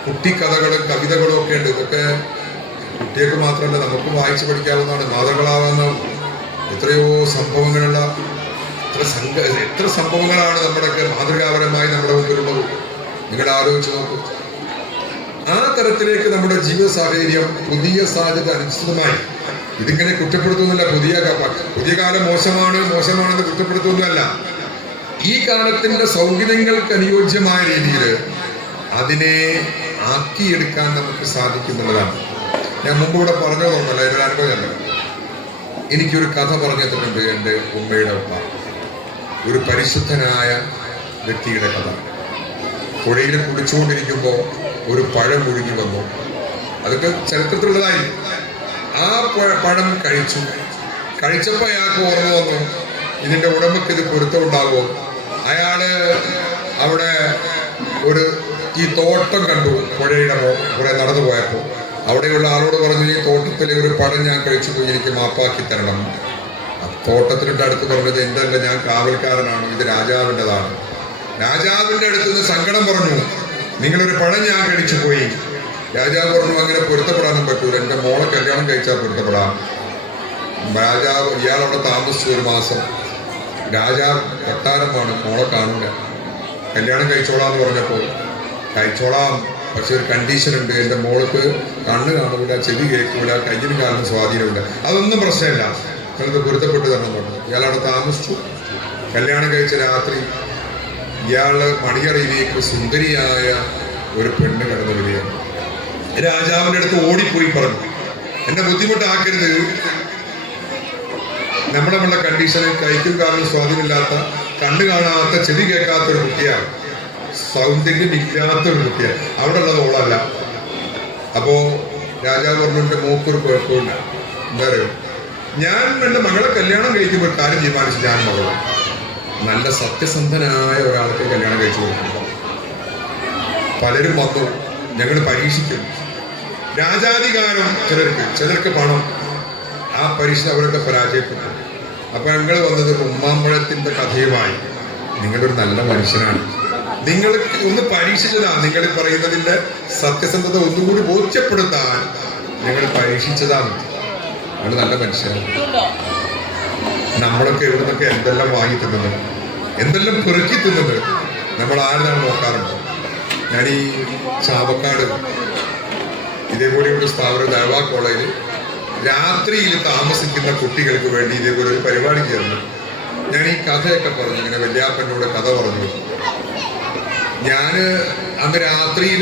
കുട്ടിക്കഥകളും കവിതകളും ഒക്കെ ഉണ്ട്. ഇതൊക്കെ കുട്ടികൾക്ക് മാത്രമല്ല നമുക്ക് വായിച്ച് പഠിക്കാവുന്നതാണ്, മാതൃകളാവുന്ന എത്രയോ സംഭവങ്ങളുള്ള എത്ര സംഭവങ്ങളാണ് നമ്മുടെയൊക്കെ മാതൃകാപരമായി നമ്മുടെ മുമ്പിലുള്ളത്. നിങ്ങൾ ആലോചിച്ച് നോക്കൂ. ആ തരത്തിലേക്ക് നമ്മുടെ ജീവിത സാഹചര്യം പുതിയ സാധ്യത അനിശ്ചിതമായി ഇതിങ്ങനെ കുറ്റപ്പെടുത്തുന്നില്ല. പുതിയ കാലം മോശമാണെന്ന് കുറ്റപ്പെടുത്തുന്നതല്ല. ഈ കാലത്തിന്റെ സൗകര്യങ്ങൾക്ക് അനുയോജ്യമായ രീതിയിൽ അതിനെ ആക്കിയെടുക്കാൻ നമുക്ക് സാധിക്കുന്നുള്ളതാണ്. ഞാൻ മുമ്പ് ഇവിടെ പറഞ്ഞതൊന്നുമല്ല, ഇതൊരു അനുഭവമല്ല. എനിക്കൊരു കഥ പറഞ്ഞു തന്നിട്ടുണ്ട് എൻ്റെ ഉമ്മയുടെ ഉമ്മ. ഒരു പരിശുദ്ധനായ വ്യക്തിയുടെ കഥ. പുഴയിൽ കുടിച്ചുകൊണ്ടിരിക്കുമ്പോൾ ഒരു പഴം ഒഴുകി വന്നു. അതൊക്കെ ചരിത്രത്തിലുള്ളതായി. ആ പഴം കഴിച്ചപ്പോൾ അയാൾക്ക് ഓർമ്മ വന്നു, ഇതിന്റെ ഉടമയ്ക്ക് ഇത് പൊരുത്തമുണ്ടാകുമോ. അയാള് അവിടെ ഈ തോട്ടം കണ്ടു. പുഴയുടെ കുറെ നടന്നു പോയപ്പോൾ അവിടെയുള്ള ആളോട് പറഞ്ഞു, ഈ തോട്ടത്തിലെ ഒരു പഴം ഞാൻ കഴിച്ചു പോയി, എനിക്ക് മാപ്പാക്കി തരണം. തോട്ടത്തിൻ്റെ അടുത്ത് പറഞ്ഞത്, എൻ്റെ അല്ല, ഞാൻ കാവൽക്കാരനാണ്, ഇത് രാജാവിൻ്റെതാണ്. രാജാവിൻ്റെ അടുത്ത് നിന്ന് സങ്കടം പറഞ്ഞു, നിങ്ങളൊരു പഴം ഞാൻ കഴിച്ചു പോയി. രാജാവ് പറഞ്ഞു, അങ്ങനെ പൊരുത്തപ്പെടാനും പറ്റൂല, എൻ്റെ മോളെ കല്യാണം കഴിച്ചാൽ പൊരുത്തപ്പെടാം. രാജാവ് ഇയാളവിടെ താമസിച്ചു 1 മാസം. രാജാവ് കൊട്ടാരമാണ്, മോളെ കാണൂല. കല്യാണം കഴിച്ചോളാന്ന് പറഞ്ഞപ്പോൾ കഴിച്ചോളാം, പക്ഷെ ഒരു കണ്ടീഷൻ ഉണ്ട്, എൻ്റെ മോൾക്ക് കണ്ണ് കാണൂല, ചെവി കേൾക്കൂല, കയ്യിനും കാലിനും സ്വാധീനമില്ല. അതൊന്നും പ്രശ്നമില്ല, നിങ്ങൾക്ക് പൊരുത്തപ്പെട്ട് തരണം പറഞ്ഞു. ഇയാളവിടെ താമസിച്ചു. കല്യാണം കഴിച്ച രാത്രി ഇയാള് മണിയറയിലേക്ക് സുന്ദരിയായ ഒരു പെണ്ണ് കടന്നു വരികയാണ്. രാജാവിൻ്റെ അടുത്ത് ഓടിപ്പോയി പറഞ്ഞു, എന്നെ ബുദ്ധിമുട്ടാക്കരുത്, നമ്മളുള്ള കണ്ടീഷനിൽ കൈക്കും കാലിനും സ്വാധീനമില്ലാത്ത, കണ്ണ് കാണാത്ത, ചെവി കേൾക്കാത്ത ഒരു കുട്ടിയാണ്, സൗന്ദര്യം ഇല്ലാത്ത ഒരു കുട്ടിയാണ്, അവിടെ ഉള്ളത് ഓളല്ല. അപ്പോ രാജാവ് പറഞ്ഞു എൻ്റെ മോക്കൊരു കുഴപ്പമില്ല. എന്താ പറയുക, ഞാൻ എൻ്റെ മകളെ കല്യാണം കഴിക്കുമ്പോൾ ഒരു കാര്യം തീരുമാനിച്ചു. ഞാൻ മകളെ നല്ല സത്യസന്ധനായ ഒരാൾക്ക് കല്യാണം കഴിച്ചു കൊടുക്കുന്നു. പലരും വന്നു, ഞങ്ങൾ പരീക്ഷിക്കും. രാജാധികാരം ചിലർക്ക് പണം, ആ പരീക്ഷ അവരൊക്കെ പരാജയപ്പെട്ടു. അപ്പൊ ഞങ്ങൾ വന്നത് ഉമ്മാമ്പഴത്തിന്റെ കഥയുമായി. നിങ്ങളൊരു നല്ല മനുഷ്യനാണ്, നിങ്ങൾ ഒന്ന് പരീക്ഷിച്ചതാ, നിങ്ങൾ പറയുന്നതിന്റെ സത്യസന്ധത ഒന്നുകൂടി ബോധ്യപ്പെടുത്താൻ നിങ്ങൾ പരീക്ഷിച്ചതാണ്. നിങ്ങൾ നല്ല മനുഷ്യനാണ്. നമ്മളൊക്കെ എവിടുന്നൊക്കെ എന്തെല്ലാം വാങ്ങി തിന്നുന്നത്, എന്തെല്ലാം പെറുക്കി തിന്നുന്നത് നമ്മൾ ആരാണ് നോക്കാറുണ്ട്. ഞാൻ ഈ ചാവക്കാട് ഇതേപോലെയുള്ള സ്ഥാപനം ദഴവാ കോളേജിൽ രാത്രിയിൽ താമസിക്കുന്ന കുട്ടികൾക്ക് വേണ്ടി ഇതേപോലെ ഒരു പരിപാടി ചേർന്നു. ഞാൻ ഈ കഥയൊക്കെ പറഞ്ഞു, ഇങ്ങനെ വല്യാപ്പനോട് കഥ പറഞ്ഞു. ഞാൻ അന്ന് രാത്രിയിൽ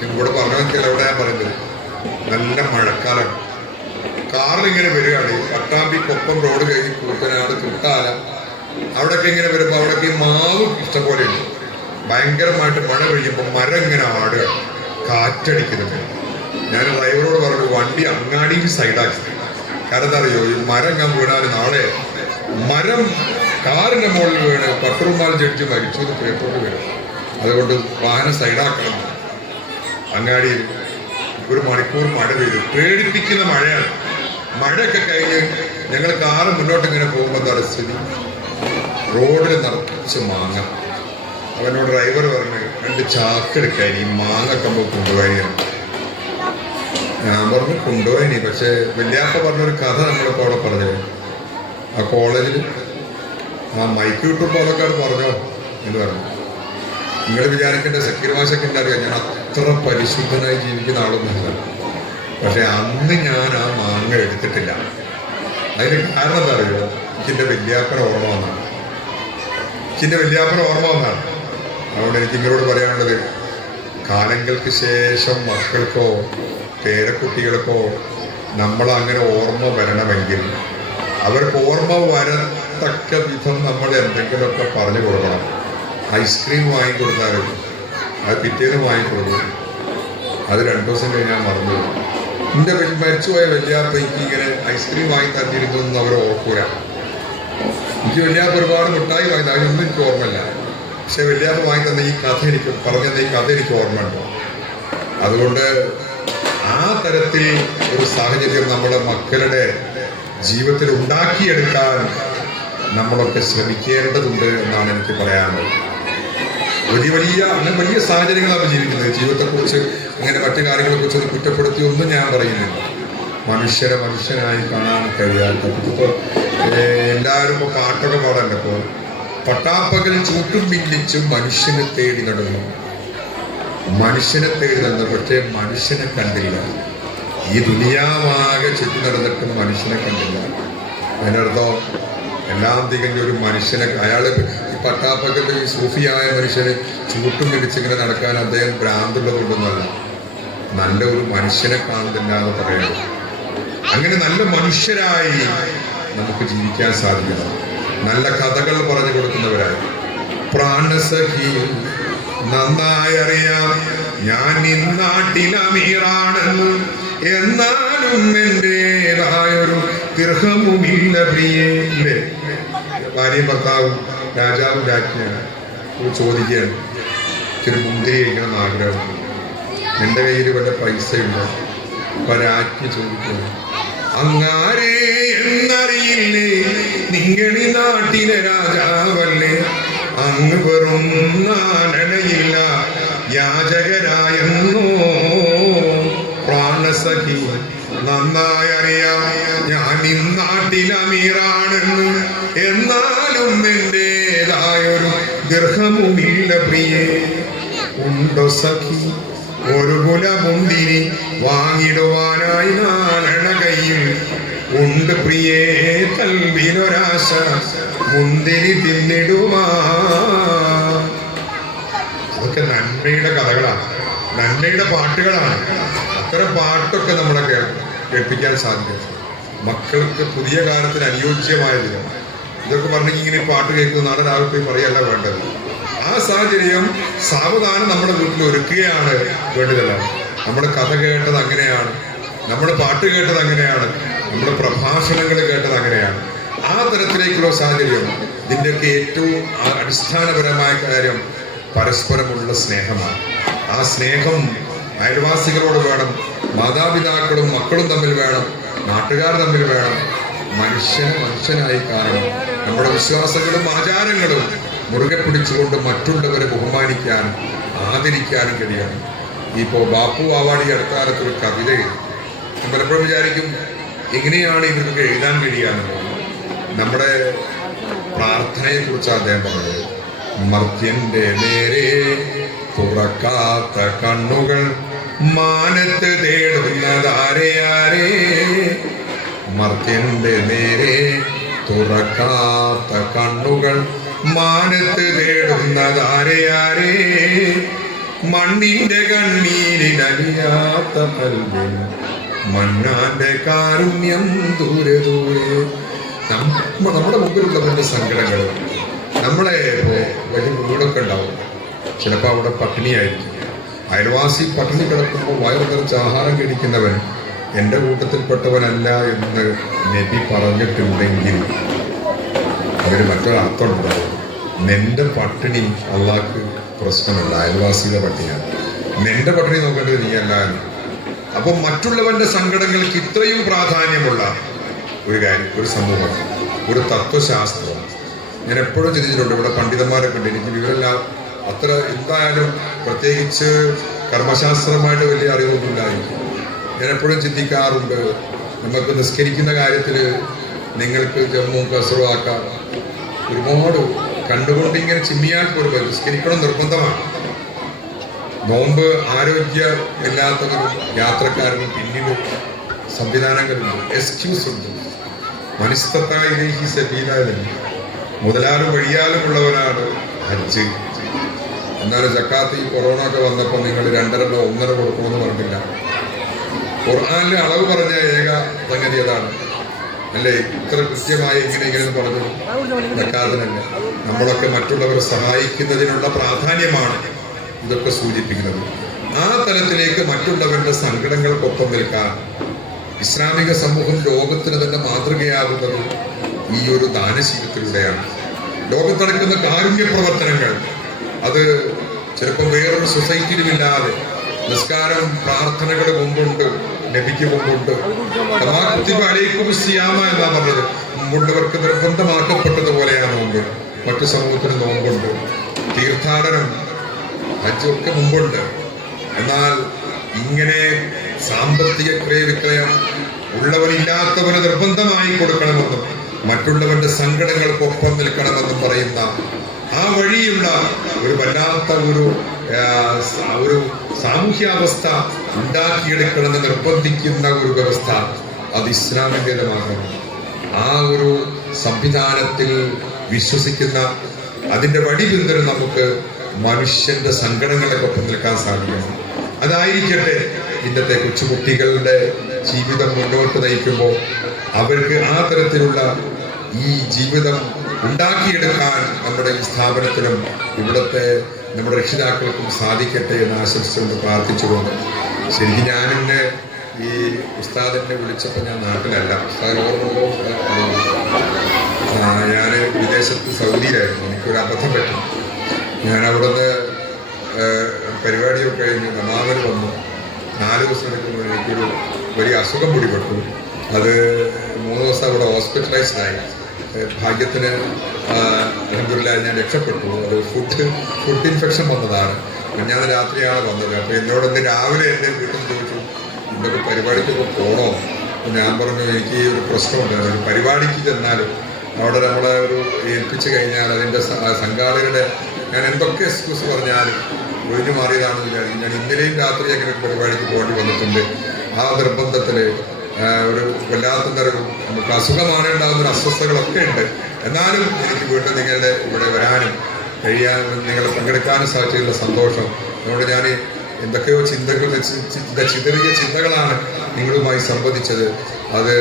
നിങ്ങളോട് പറഞ്ഞ എവിടെ ഞാൻ പറയുന്നത്, നല്ല മഴക്കാലം, കാറിലിങ്ങനെ വരികയാണ്. പട്ടാമ്പിക്കൊപ്പം റോഡ് കഴിഞ്ഞ് കൂപ്പനാട് കുട്ടാലം അവിടെയൊക്കെ ഇങ്ങനെ വരുമ്പോൾ അവിടെയൊക്കെ മാവ് ഇഷ്ടംപോലെയുണ്ട്. ഭയങ്കരമായിട്ട് മഴ പെയ്യുമ്പോൾ മരം ഇങ്ങനെ ആടുക, കാറ്റടിക്കുന്നുണ്ട്. ഞാൻ ഡ്രൈവറോട് പറഞ്ഞു വണ്ടി അങ്ങാടിയിൽ സൈഡാക്കി. കാരണം എന്താ അറിയോ, ഈ മരം ഞാൻ വീണാൽ നാളെ മരം കാറിന്റെ മുകളിൽ വീണ് പട്ടറുമാൽ ജഡ്ജി മരിച്ചു എന്ന് പേപ്പറിൽ വരും. അതുകൊണ്ട് വാഹനം സൈഡാക്കണം. അങ്ങാടിയിൽ 1 മണിക്കൂർ മഴ പെയ്തു, പേടിപ്പിക്കുന്ന മഴയാണ്. മഴയൊക്കെ കഴിഞ്ഞ് ഞങ്ങൾ കാറ് മുന്നോട്ട് ഇങ്ങനെ പോകുമ്പോൾ എന്താണ് സ്ഥിതി, റോഡിൽ നിറച്ച് മാങ്ങ. അവനോട് ഡ്രൈവർ പറഞ്ഞു 2 ചാക്കെടുക്കാൻ ഈ മാങ്ങ കമ്പ് കൊണ്ടുപോകാൻ. ഞാൻ പറഞ്ഞു കൊണ്ടുപോയി. പക്ഷെ വല്യാപ്പ പറഞ്ഞൊരു കഥ നമ്മളിപ്പോൾ അവിടെ പറഞ്ഞത്, ആ കോളേജിൽ ആ മൈക്ക് കിട്ടും പാലക്കാട് പറഞ്ഞോ എന്ന് പറഞ്ഞു. നിങ്ങൾ വിചാരിക്കേണ്ട സക്കീർ മാഷൊക്കെ അറിയാം, ഞാൻ അത്ര പരിശുദ്ധനായി ജീവിക്കുന്ന ആളൊന്നുമില്ല. പക്ഷെ അന്ന് ഞാൻ ആ മാങ്ങ എടുത്തിട്ടില്ല. അതിന് കാരണം എന്താ അറിയോ, എനിക്കെൻ്റെ വല്യാപ്പന ഓർമ്മ വന്നാണ്. അതുകൊണ്ട് എനിക്ക് നിങ്ങളോട് പറയാനുള്ളത്, കാലങ്ങൾക്ക് ശേഷം മക്കൾക്കോ പേരക്കുട്ടികൾക്കോ നമ്മളങ്ങനെ ഓർമ്മ വരണമെങ്കിൽ അവർക്ക് ഓർമ്മ വരത്തക്ക വിധം നമ്മൾ എന്തെങ്കിലുമൊക്കെ പറഞ്ഞു കൊടുക്കണം. ഐസ്ക്രീം വാങ്ങിക്കൊടുത്താലും അത് പിറ്റേന്ന് വാങ്ങിക്കൊടുക്കും, അത് 2 ദിവസം കഴിഞ്ഞാൽ മറന്നു പോകും. എൻ്റെ മരിച്ചുപോയ വല്യാപ്പ എനിക്ക് ഇങ്ങനെ ഐസ്ക്രീം വാങ്ങി തന്നിരുന്നൊന്നും അവർ ഓർക്കൂല. എനിക്ക് വല്യാപ്പ ഒരുപാട് മിഠായി വാങ്ങി, അതിനൊന്നും എനിക്ക് ഓർമ്മയില്ല. പക്ഷെ വല്യാപ്പ വാങ്ങി തന്ന ഈ കഥ എനിക്ക് പറഞ്ഞത്, ഈ കഥ എനിക്ക് ഓർമ്മയുണ്ടോ. അതുകൊണ്ട് ആ തരത്തിൽ ഒരു സാഹചര്യം നമ്മുടെ മക്കളുടെ ജീവിതത്തിൽ ഉണ്ടാക്കിയെടുക്കാൻ നമ്മളൊക്കെ ശ്രമിക്കേണ്ടതുണ്ട് എന്നാണ് എനിക്ക് പറയാനുള്ളത്. വലിയ സാഹചര്യങ്ങളാണ് ജീവിക്കുന്നത്. ജീവിതത്തെക്കുറിച്ച് അങ്ങനെ മറ്റു കാര്യങ്ങളെക്കുറിച്ച് കുറ്റപ്പെടുത്തിയൊന്നും ഞാൻ പറയുന്നില്ല. മനുഷ്യനായി കാണാൻ കഴിയാത്ത ഇപ്പോൾ എല്ലാവരും ഇപ്പോൾ പാട്ടൊക്കെ പാടല്ല. ഇപ്പോൾ പട്ടാപ്പകൽ ചൂട്ടും പിന്നിച്ചും മനുഷ്യനെ തേടി നടന്നു, പക്ഷേ മനുഷ്യനെ കണ്ടില്ല. ഈ ദുനിയാവാകെ ചുറ്റി നടന്നിട്ടും മനുഷ്യനെ കണ്ടില്ല. അതിനർത്ഥം എല്ലാം തികഞ്ഞ ഒരു മനുഷ്യനെ, അയാള് ഈ പട്ടാപ്പകൽ ഈ സൂഫിയായ മനുഷ്യന് ചൂട്ടും പിടിച്ചിങ്ങനെ നടക്കാൻ അദ്ദേഹം ഭ്രാന്തുള്ളതുകൊണ്ടൊന്നുമല്ല, നല്ല ഒരു മനുഷ്യനെ കാണുന്നില്ല എന്ന് പറയുന്നത്. അങ്ങനെ നല്ല മനുഷ്യരായി നമുക്ക് ജീവിക്കാൻ സാധിക്കണം. നല്ല കഥകൾ പറഞ്ഞു കൊടുക്കുന്നവരായി. പ്രാണസഖി നന്നായി അറിയാം ഞാൻ ഇന്നാട്ടിലമീറാണെന്ന്, എന്നാലും എന്റേതായൊരു ദീർഘമുമില്ല പ്രിയേ. ഭാര്യയും ഭർത്താവും രാജാവും രാജ്ഞിയാണ്. ചോദിക്കുകയാണ്, ഇച്ചിരി മുന്തിരി കഴിക്കണം ആഗ്രഹം, എൻ്റെ കയ്യിൽ വല്ല പൈസയുണ്ടോ? അപ്പൊ രാജ്ഞി ചോദിക്കുന്നു, അങ്ങാരേ എന്നറിയില്ലേ, നിങ്ങളീ നാട്ടിലെ രാജാവല്ലേ, അങ്ങ് വെറും നാണനയില്ല യാചകരായെന്നോ. പ്രാണസഖി നന്നായി അറിയാം ഞാൻ ഇന്നാട്ടിൽ അമീറാണെന്ന്, എന്നാലും എന്റേതായൊരു ദീർഘമുമില്ല പ്രിയേ. ഉണ്ടോ സഖി ഒരു കുല മുന്തിരി വാങ്ങിടുവാനായി നാരണ കയ്യിൽ, ഉണ്ട് പ്രിയേ കൽവിനൊരാശ മുന്തിരി തിന്നിടുവാ. അതൊക്കെ നന്മയുടെ കഥകളാണ്, നന്മയുടെ പാട്ടുകളാണ്. അത്തരം പാട്ടൊക്കെ നമ്മളെ കേൾപ്പിക്കാൻ സാധിക്കും. മക്കൾക്ക് പുതിയ കാലത്തിന് അനുയോജ്യമായതിന് ഇതൊക്കെ പറഞ്ഞെങ്കിൽ ഇങ്ങനെ പാട്ട് കേൾക്കുന്ന നാളെ രാവിലെ പോയി പറയല്ല വേണ്ടത്. ആ സാഹചര്യം സാവധാനം നമ്മുടെ വീട്ടിൽ ഒരുക്കുകയാണ് വേണ്ടതല്ല. നമ്മൾ കഥ കേട്ടത് അങ്ങനെയാണ്, നമ്മൾ പാട്ട് കേട്ടത് അങ്ങനെയാണ്, നമ്മുടെ പ്രഭാഷണങ്ങൾ കേട്ടത് അങ്ങനെയാണ്. ആ തരത്തിലേക്കുള്ള സാഹചര്യം. ഇതിൻ്റെയൊക്കെ ഏറ്റവും അടിസ്ഥാനപരമായ കാര്യം പരസ്പരമുള്ള സ്നേഹമാണ്. ആ സ്നേഹം അയൽവാസികളോട് വേണം, മാതാപിതാക്കളും മക്കളും തമ്മിൽ വേണം, നാട്ടുകാർ തമ്മിൽ വേണം. മനുഷ്യനെ മനുഷ്യനായി കാണണം. നമ്മുടെ വിശ്വാസങ്ങളും ആചാരങ്ങളും മുറുകെ പിടിച്ചുകൊണ്ട് മറ്റുള്ളവരെ ബഹുമാനിക്കാനും ആദരിക്കാനും കഴിയണം. ഇപ്പോൾ ബാപ്പു ആവാടി അടുത്ത കാലത്ത് ഒരു കവിത എഴുതി. ഞാൻ പലപ്പോഴും വിചാരിക്കും എങ്ങനെയാണ് ഇവർക്ക് എഴുതാൻ കഴിയാന്നുള്ളത്. നമ്മുടെ പ്രാർത്ഥനയെ കുറിച്ച് അദ്ദേഹം പറഞ്ഞത്, മർത്യന്റെ നേരെ തുറക്കാത്ത കണ്ണുകൾ മാനത്ത് തേടുന്നതാരെയാരേ, മർത്യന്റെ നേരെ തുറക്കാത്ത കണ്ണുകൾ മാനത്ത് തേടുന്നതാരെയാരേ, മണ്ണിന്റെ കണ്ണീരിനലിയാത്ത കൽവിൽ മണ്ണാന്റെ കാരുണ്യം ദൂരെ ദൂരെ. നമ്മുടെ മുമ്പിലുള്ളതിൻ്റെ സങ്കടങ്ങൾ, നമ്മളെ വലിയ വീടൊക്കെ ഉണ്ടാവും, ചിലപ്പോൾ അവിടെ പട്ടിണിയായിരിക്കും. അയൽവാസി പട്ടിണി കിടക്കുമ്പോൾ വയറു നിറച്ച് ആഹാരം കഴിക്കുന്നവൻ എൻ്റെ കൂട്ടത്തിൽപ്പെട്ടവനല്ല എന്ന് നബി പറഞ്ഞിട്ടുണ്ടെങ്കിൽ അതിന് മറ്റൊരർത്ഥമുണ്ടാവും. നിന്റെ പട്ടിണി അള്ളാഹ്ക്ക് പ്രശ്നമല്ല, അയൽവാസിയുടെ പട്ടിണിയാണ്. നിന്റെ പട്ടിണി നോക്കേണ്ടത് നീയല്ല. അപ്പം മറ്റുള്ളവന്റെ സങ്കടങ്ങൾക്ക് ഇത്രയും പ്രാധാന്യമുള്ള ഒരു കാര്യം, ഒരു സമൂഹം, ഒരു തത്വശാസ്ത്രം. ഞാൻ എപ്പോഴും ചിന്തിച്ചിട്ടുണ്ട്, ഇവിടെ പണ്ഡിതന്മാരൊക്കെ ഉണ്ട്, എനിക്ക് വിവരമില്ല അത്ര, എന്തായാലും പ്രത്യേകിച്ച് കർമ്മശാസ്ത്രമായിട്ട് വലിയ അറിവൊന്നുമില്ലായിരിക്കും. ഞാൻ എപ്പോഴും ചിന്തിക്കാറുണ്ട്, നമുക്ക് നിസ്കരിക്കുന്ന കാര്യത്തിൽ നിങ്ങൾക്ക് ജമ്മു കസറുവാക്കാം, ഒരുപാട് കണ്ടുകൊണ്ടിങ്ങനെ ചിമ്മിയാൽ പോലും നിസ്കരിക്കണം നിർബന്ധമാണ്. നോമ്പ് ആരോഗ്യമില്ലാത്തവരും യാത്രക്കാരനും പിന്നീട് സംവിധാനങ്ങളുണ്ട്, എക്സ്ക്യൂസ് ഉണ്ട്. മനുഷ്യത്തായിലേക്ക് സബീലാലും മുതലാലും വഴിയാലുമുള്ളവനാണ് ഹജ്ജ്. എന്നാലും ജക്കാത്ത് ഈ കൊറോണ ഒക്കെ വന്നപ്പോൾ നിങ്ങൾ 2.5 1.5 കൊടുക്കണമെന്ന് പറഞ്ഞില്ല. ഖുർആനിലെ അളവ് പറഞ്ഞ ഏക സംഗതി അതാണ് അല്ലേ? ഇത്ര കൃത്യമായി ഇങ്ങനെ പറഞ്ഞു ജക്കാത്തിനല്ല. നമ്മളൊക്കെ മറ്റുള്ളവരെ സഹായിക്കുന്നതിനുള്ള പ്രാധാന്യമാണ് ഇതൊക്കെ സൂചിപ്പിക്കുന്നത്. ആ തലത്തിലേക്ക് മറ്റുള്ളവരുടെ സങ്കടങ്ങൾക്കൊപ്പം നിൽക്കാൻ ഇസ്ലാമിക സമൂഹം ലോകത്തിന് തന്നെ മാതൃകയാകുന്നത് ഈ ഒരു ദാനശീലത്തിലൂടെയാണ്. ലോകത്ത് നടക്കുന്ന കാരുണ്യ പ്രവർത്തനങ്ങൾ അത് ചിലപ്പോൾ വേറൊരു സൊസൈറ്റിയിലുമില്ലാതെ നിസ്കാരം പ്രാർത്ഥനകൾ മുമ്പുണ്ട്, നബിക്ക് മുമ്പുണ്ട്. സിയാമ എന്നാ പറഞ്ഞത്, മുമ്പുള്ളവർക്ക് നിർബന്ധമാക്കപ്പെട്ടതുപോലെയാണ് നോമ്പ്. മറ്റു സമൂഹത്തിന് നോമ്പുണ്ട്, തീർത്ഥാടനം ഹജ്ജൊക്കെ മുമ്പുണ്ട്. എന്നാൽ ഇങ്ങനെ സാമ്പത്തിക ക്രയവിക്രയം ഉള്ളവനില്ലാത്തവന് നിർബന്ധമായി കൊടുക്കണമെന്നും മറ്റുള്ളവന്റെ സങ്കടങ്ങൾക്കൊപ്പം നിൽക്കണമെന്നും പറയുന്ന ആ വഴിയുള്ള ഒരു വല്ലാത്ത ഒരു സാമൂഹ്യാവസ്ഥ ഉണ്ടാക്കിയെടുക്കണമെന്ന് നിർബന്ധിക്കുന്ന ഒരു വ്യവസ്ഥ അത് ഇസ്ലാമിൻ്റേത് മാത്രമാണ്. ആ ഒരു സംവിധാനത്തിൽ വിശ്വസിക്കുന്ന അതിൻ്റെ വഴി പിന്തുടരും നമുക്ക് മനുഷ്യന്റെ സങ്കടങ്ങളൊക്കെ നിൽക്കാൻ സാധിക്കണം. അതായിരിക്കട്ടെ ഇന്നത്തെ കൊച്ചുകുട്ടികളുടെ ജീവിതം മുന്നോട്ട് നയിക്കുമ്പോൾ അവർക്ക് ആ തരത്തിലുള്ള ഈ ജീവിതം ഉണ്ടാക്കിയെടുക്കാൻ നമ്മുടെ ഈ സ്ഥാപനത്തിനും ഇവിടുത്തെ നമ്മുടെ രക്ഷിതാക്കൾക്കും സാധിക്കട്ടെ എന്ന് ആശംസിച്ചുകൊണ്ട് പ്രാർത്ഥിച്ചുകൊണ്ട്, ശരിക്കും ഞാനെന്നെ ഈ ഉസ്താദിനെ വിളിച്ചപ്പോൾ ഞാൻ നാട്ടിലല്ല. ഉസ്താദ് ഓർമ്മ, ഞാൻ വിദേശത്ത് സൗദിയിലായിരുന്നു. എനിക്കൊരു അബദ്ധം പറ്റി. ഞാൻ അവിടുന്ന് പരിപാടിയൊക്കെ കഴിഞ്ഞ് ദമാമിൽ വന്നു. 4 ദിവസം എടുക്കുമ്പോൾ എനിക്കൊരു വലിയ അസുഖം പിടിപെട്ടു. അത് 3 ദിവസം അവിടെ ഹോസ്പിറ്റലൈസ്ഡായി. ഭാഗ്യത്തിന് അൽഹംദുലില്ലാഹ് ഞാൻ രക്ഷപ്പെട്ടു. അത് ഫുഡ് ഇൻഫെക്ഷൻ വന്നതാണ്. ഞാൻ രാത്രിയാണ് വന്നത്. അപ്പോൾ എന്നോടൊന്ന് രാവിലെ എൻ്റെ വീട്ടിൽ ചോദിച്ചു, ഇന്നൊക്കെ പരിപാടിക്കൊക്കെ പോകണോ? ഞാൻ പറഞ്ഞു, എനിക്ക് ഒരു പ്രശ്നമുണ്ട്. ഒരു പരിപാടിക്ക് ചെന്നാലും അവിടെ നമ്മളെ ഏൽപ്പിച്ചു കഴിഞ്ഞാൽ അതിൻ്റെ സംഘാടകരുടെ ഞാൻ എന്തൊക്കെ എക്സ്ക്യൂസ് പറഞ്ഞാലും ഒഴിഞ്ഞു മാറിയതാണെന്ന് വിചാരിക്കും. ഞാൻ ഇന്നലെയും രാത്രി അങ്ങനെ പരിപാടിക്ക് പോകേണ്ടി വന്നിട്ടുണ്ട്. ആ നിർബന്ധത്തിൽ ഒരു വല്ലാത്ത തരം നമുക്ക് അസുഖമാണുണ്ടാകുന്ന ഒരു അസ്വസ്ഥതകളൊക്കെ ഉണ്ട്. എന്നാലും എനിക്ക് വീണ്ടും നിങ്ങളുടെ ഇവിടെ വരാനും നിങ്ങളെ പങ്കെടുക്കാനും സാധിച്ചതിലുള്ള സന്തോഷം. അതുകൊണ്ട് ഞാൻ എന്തൊക്കെയോ ചിതറിയ ചിന്തകളാണ് നിങ്ങളുമായി സംവദിച്ചത്. അത്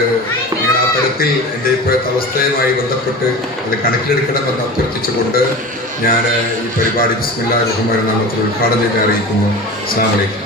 നിങ്ങൾ ആ തരത്തിൽ എൻ്റെ ഇപ്പോഴത്തെ അവസ്ഥയുമായി ബന്ധപ്പെട്ട് അത് കണക്കിലെടുക്കണമെന്ന് അഭ്യർത്ഥിച്ചുകൊണ്ട് ഞാൻ ഈ പരിപാടി ബിസ്മില്ലാഹിർ റഹ്മാനിർ റഹീം നാമത്തിൽ ഉദ്ഘാടനം ചെയ്ത് അറിയിക്കുന്നു. അസ്സലാമു അലൈക്കും.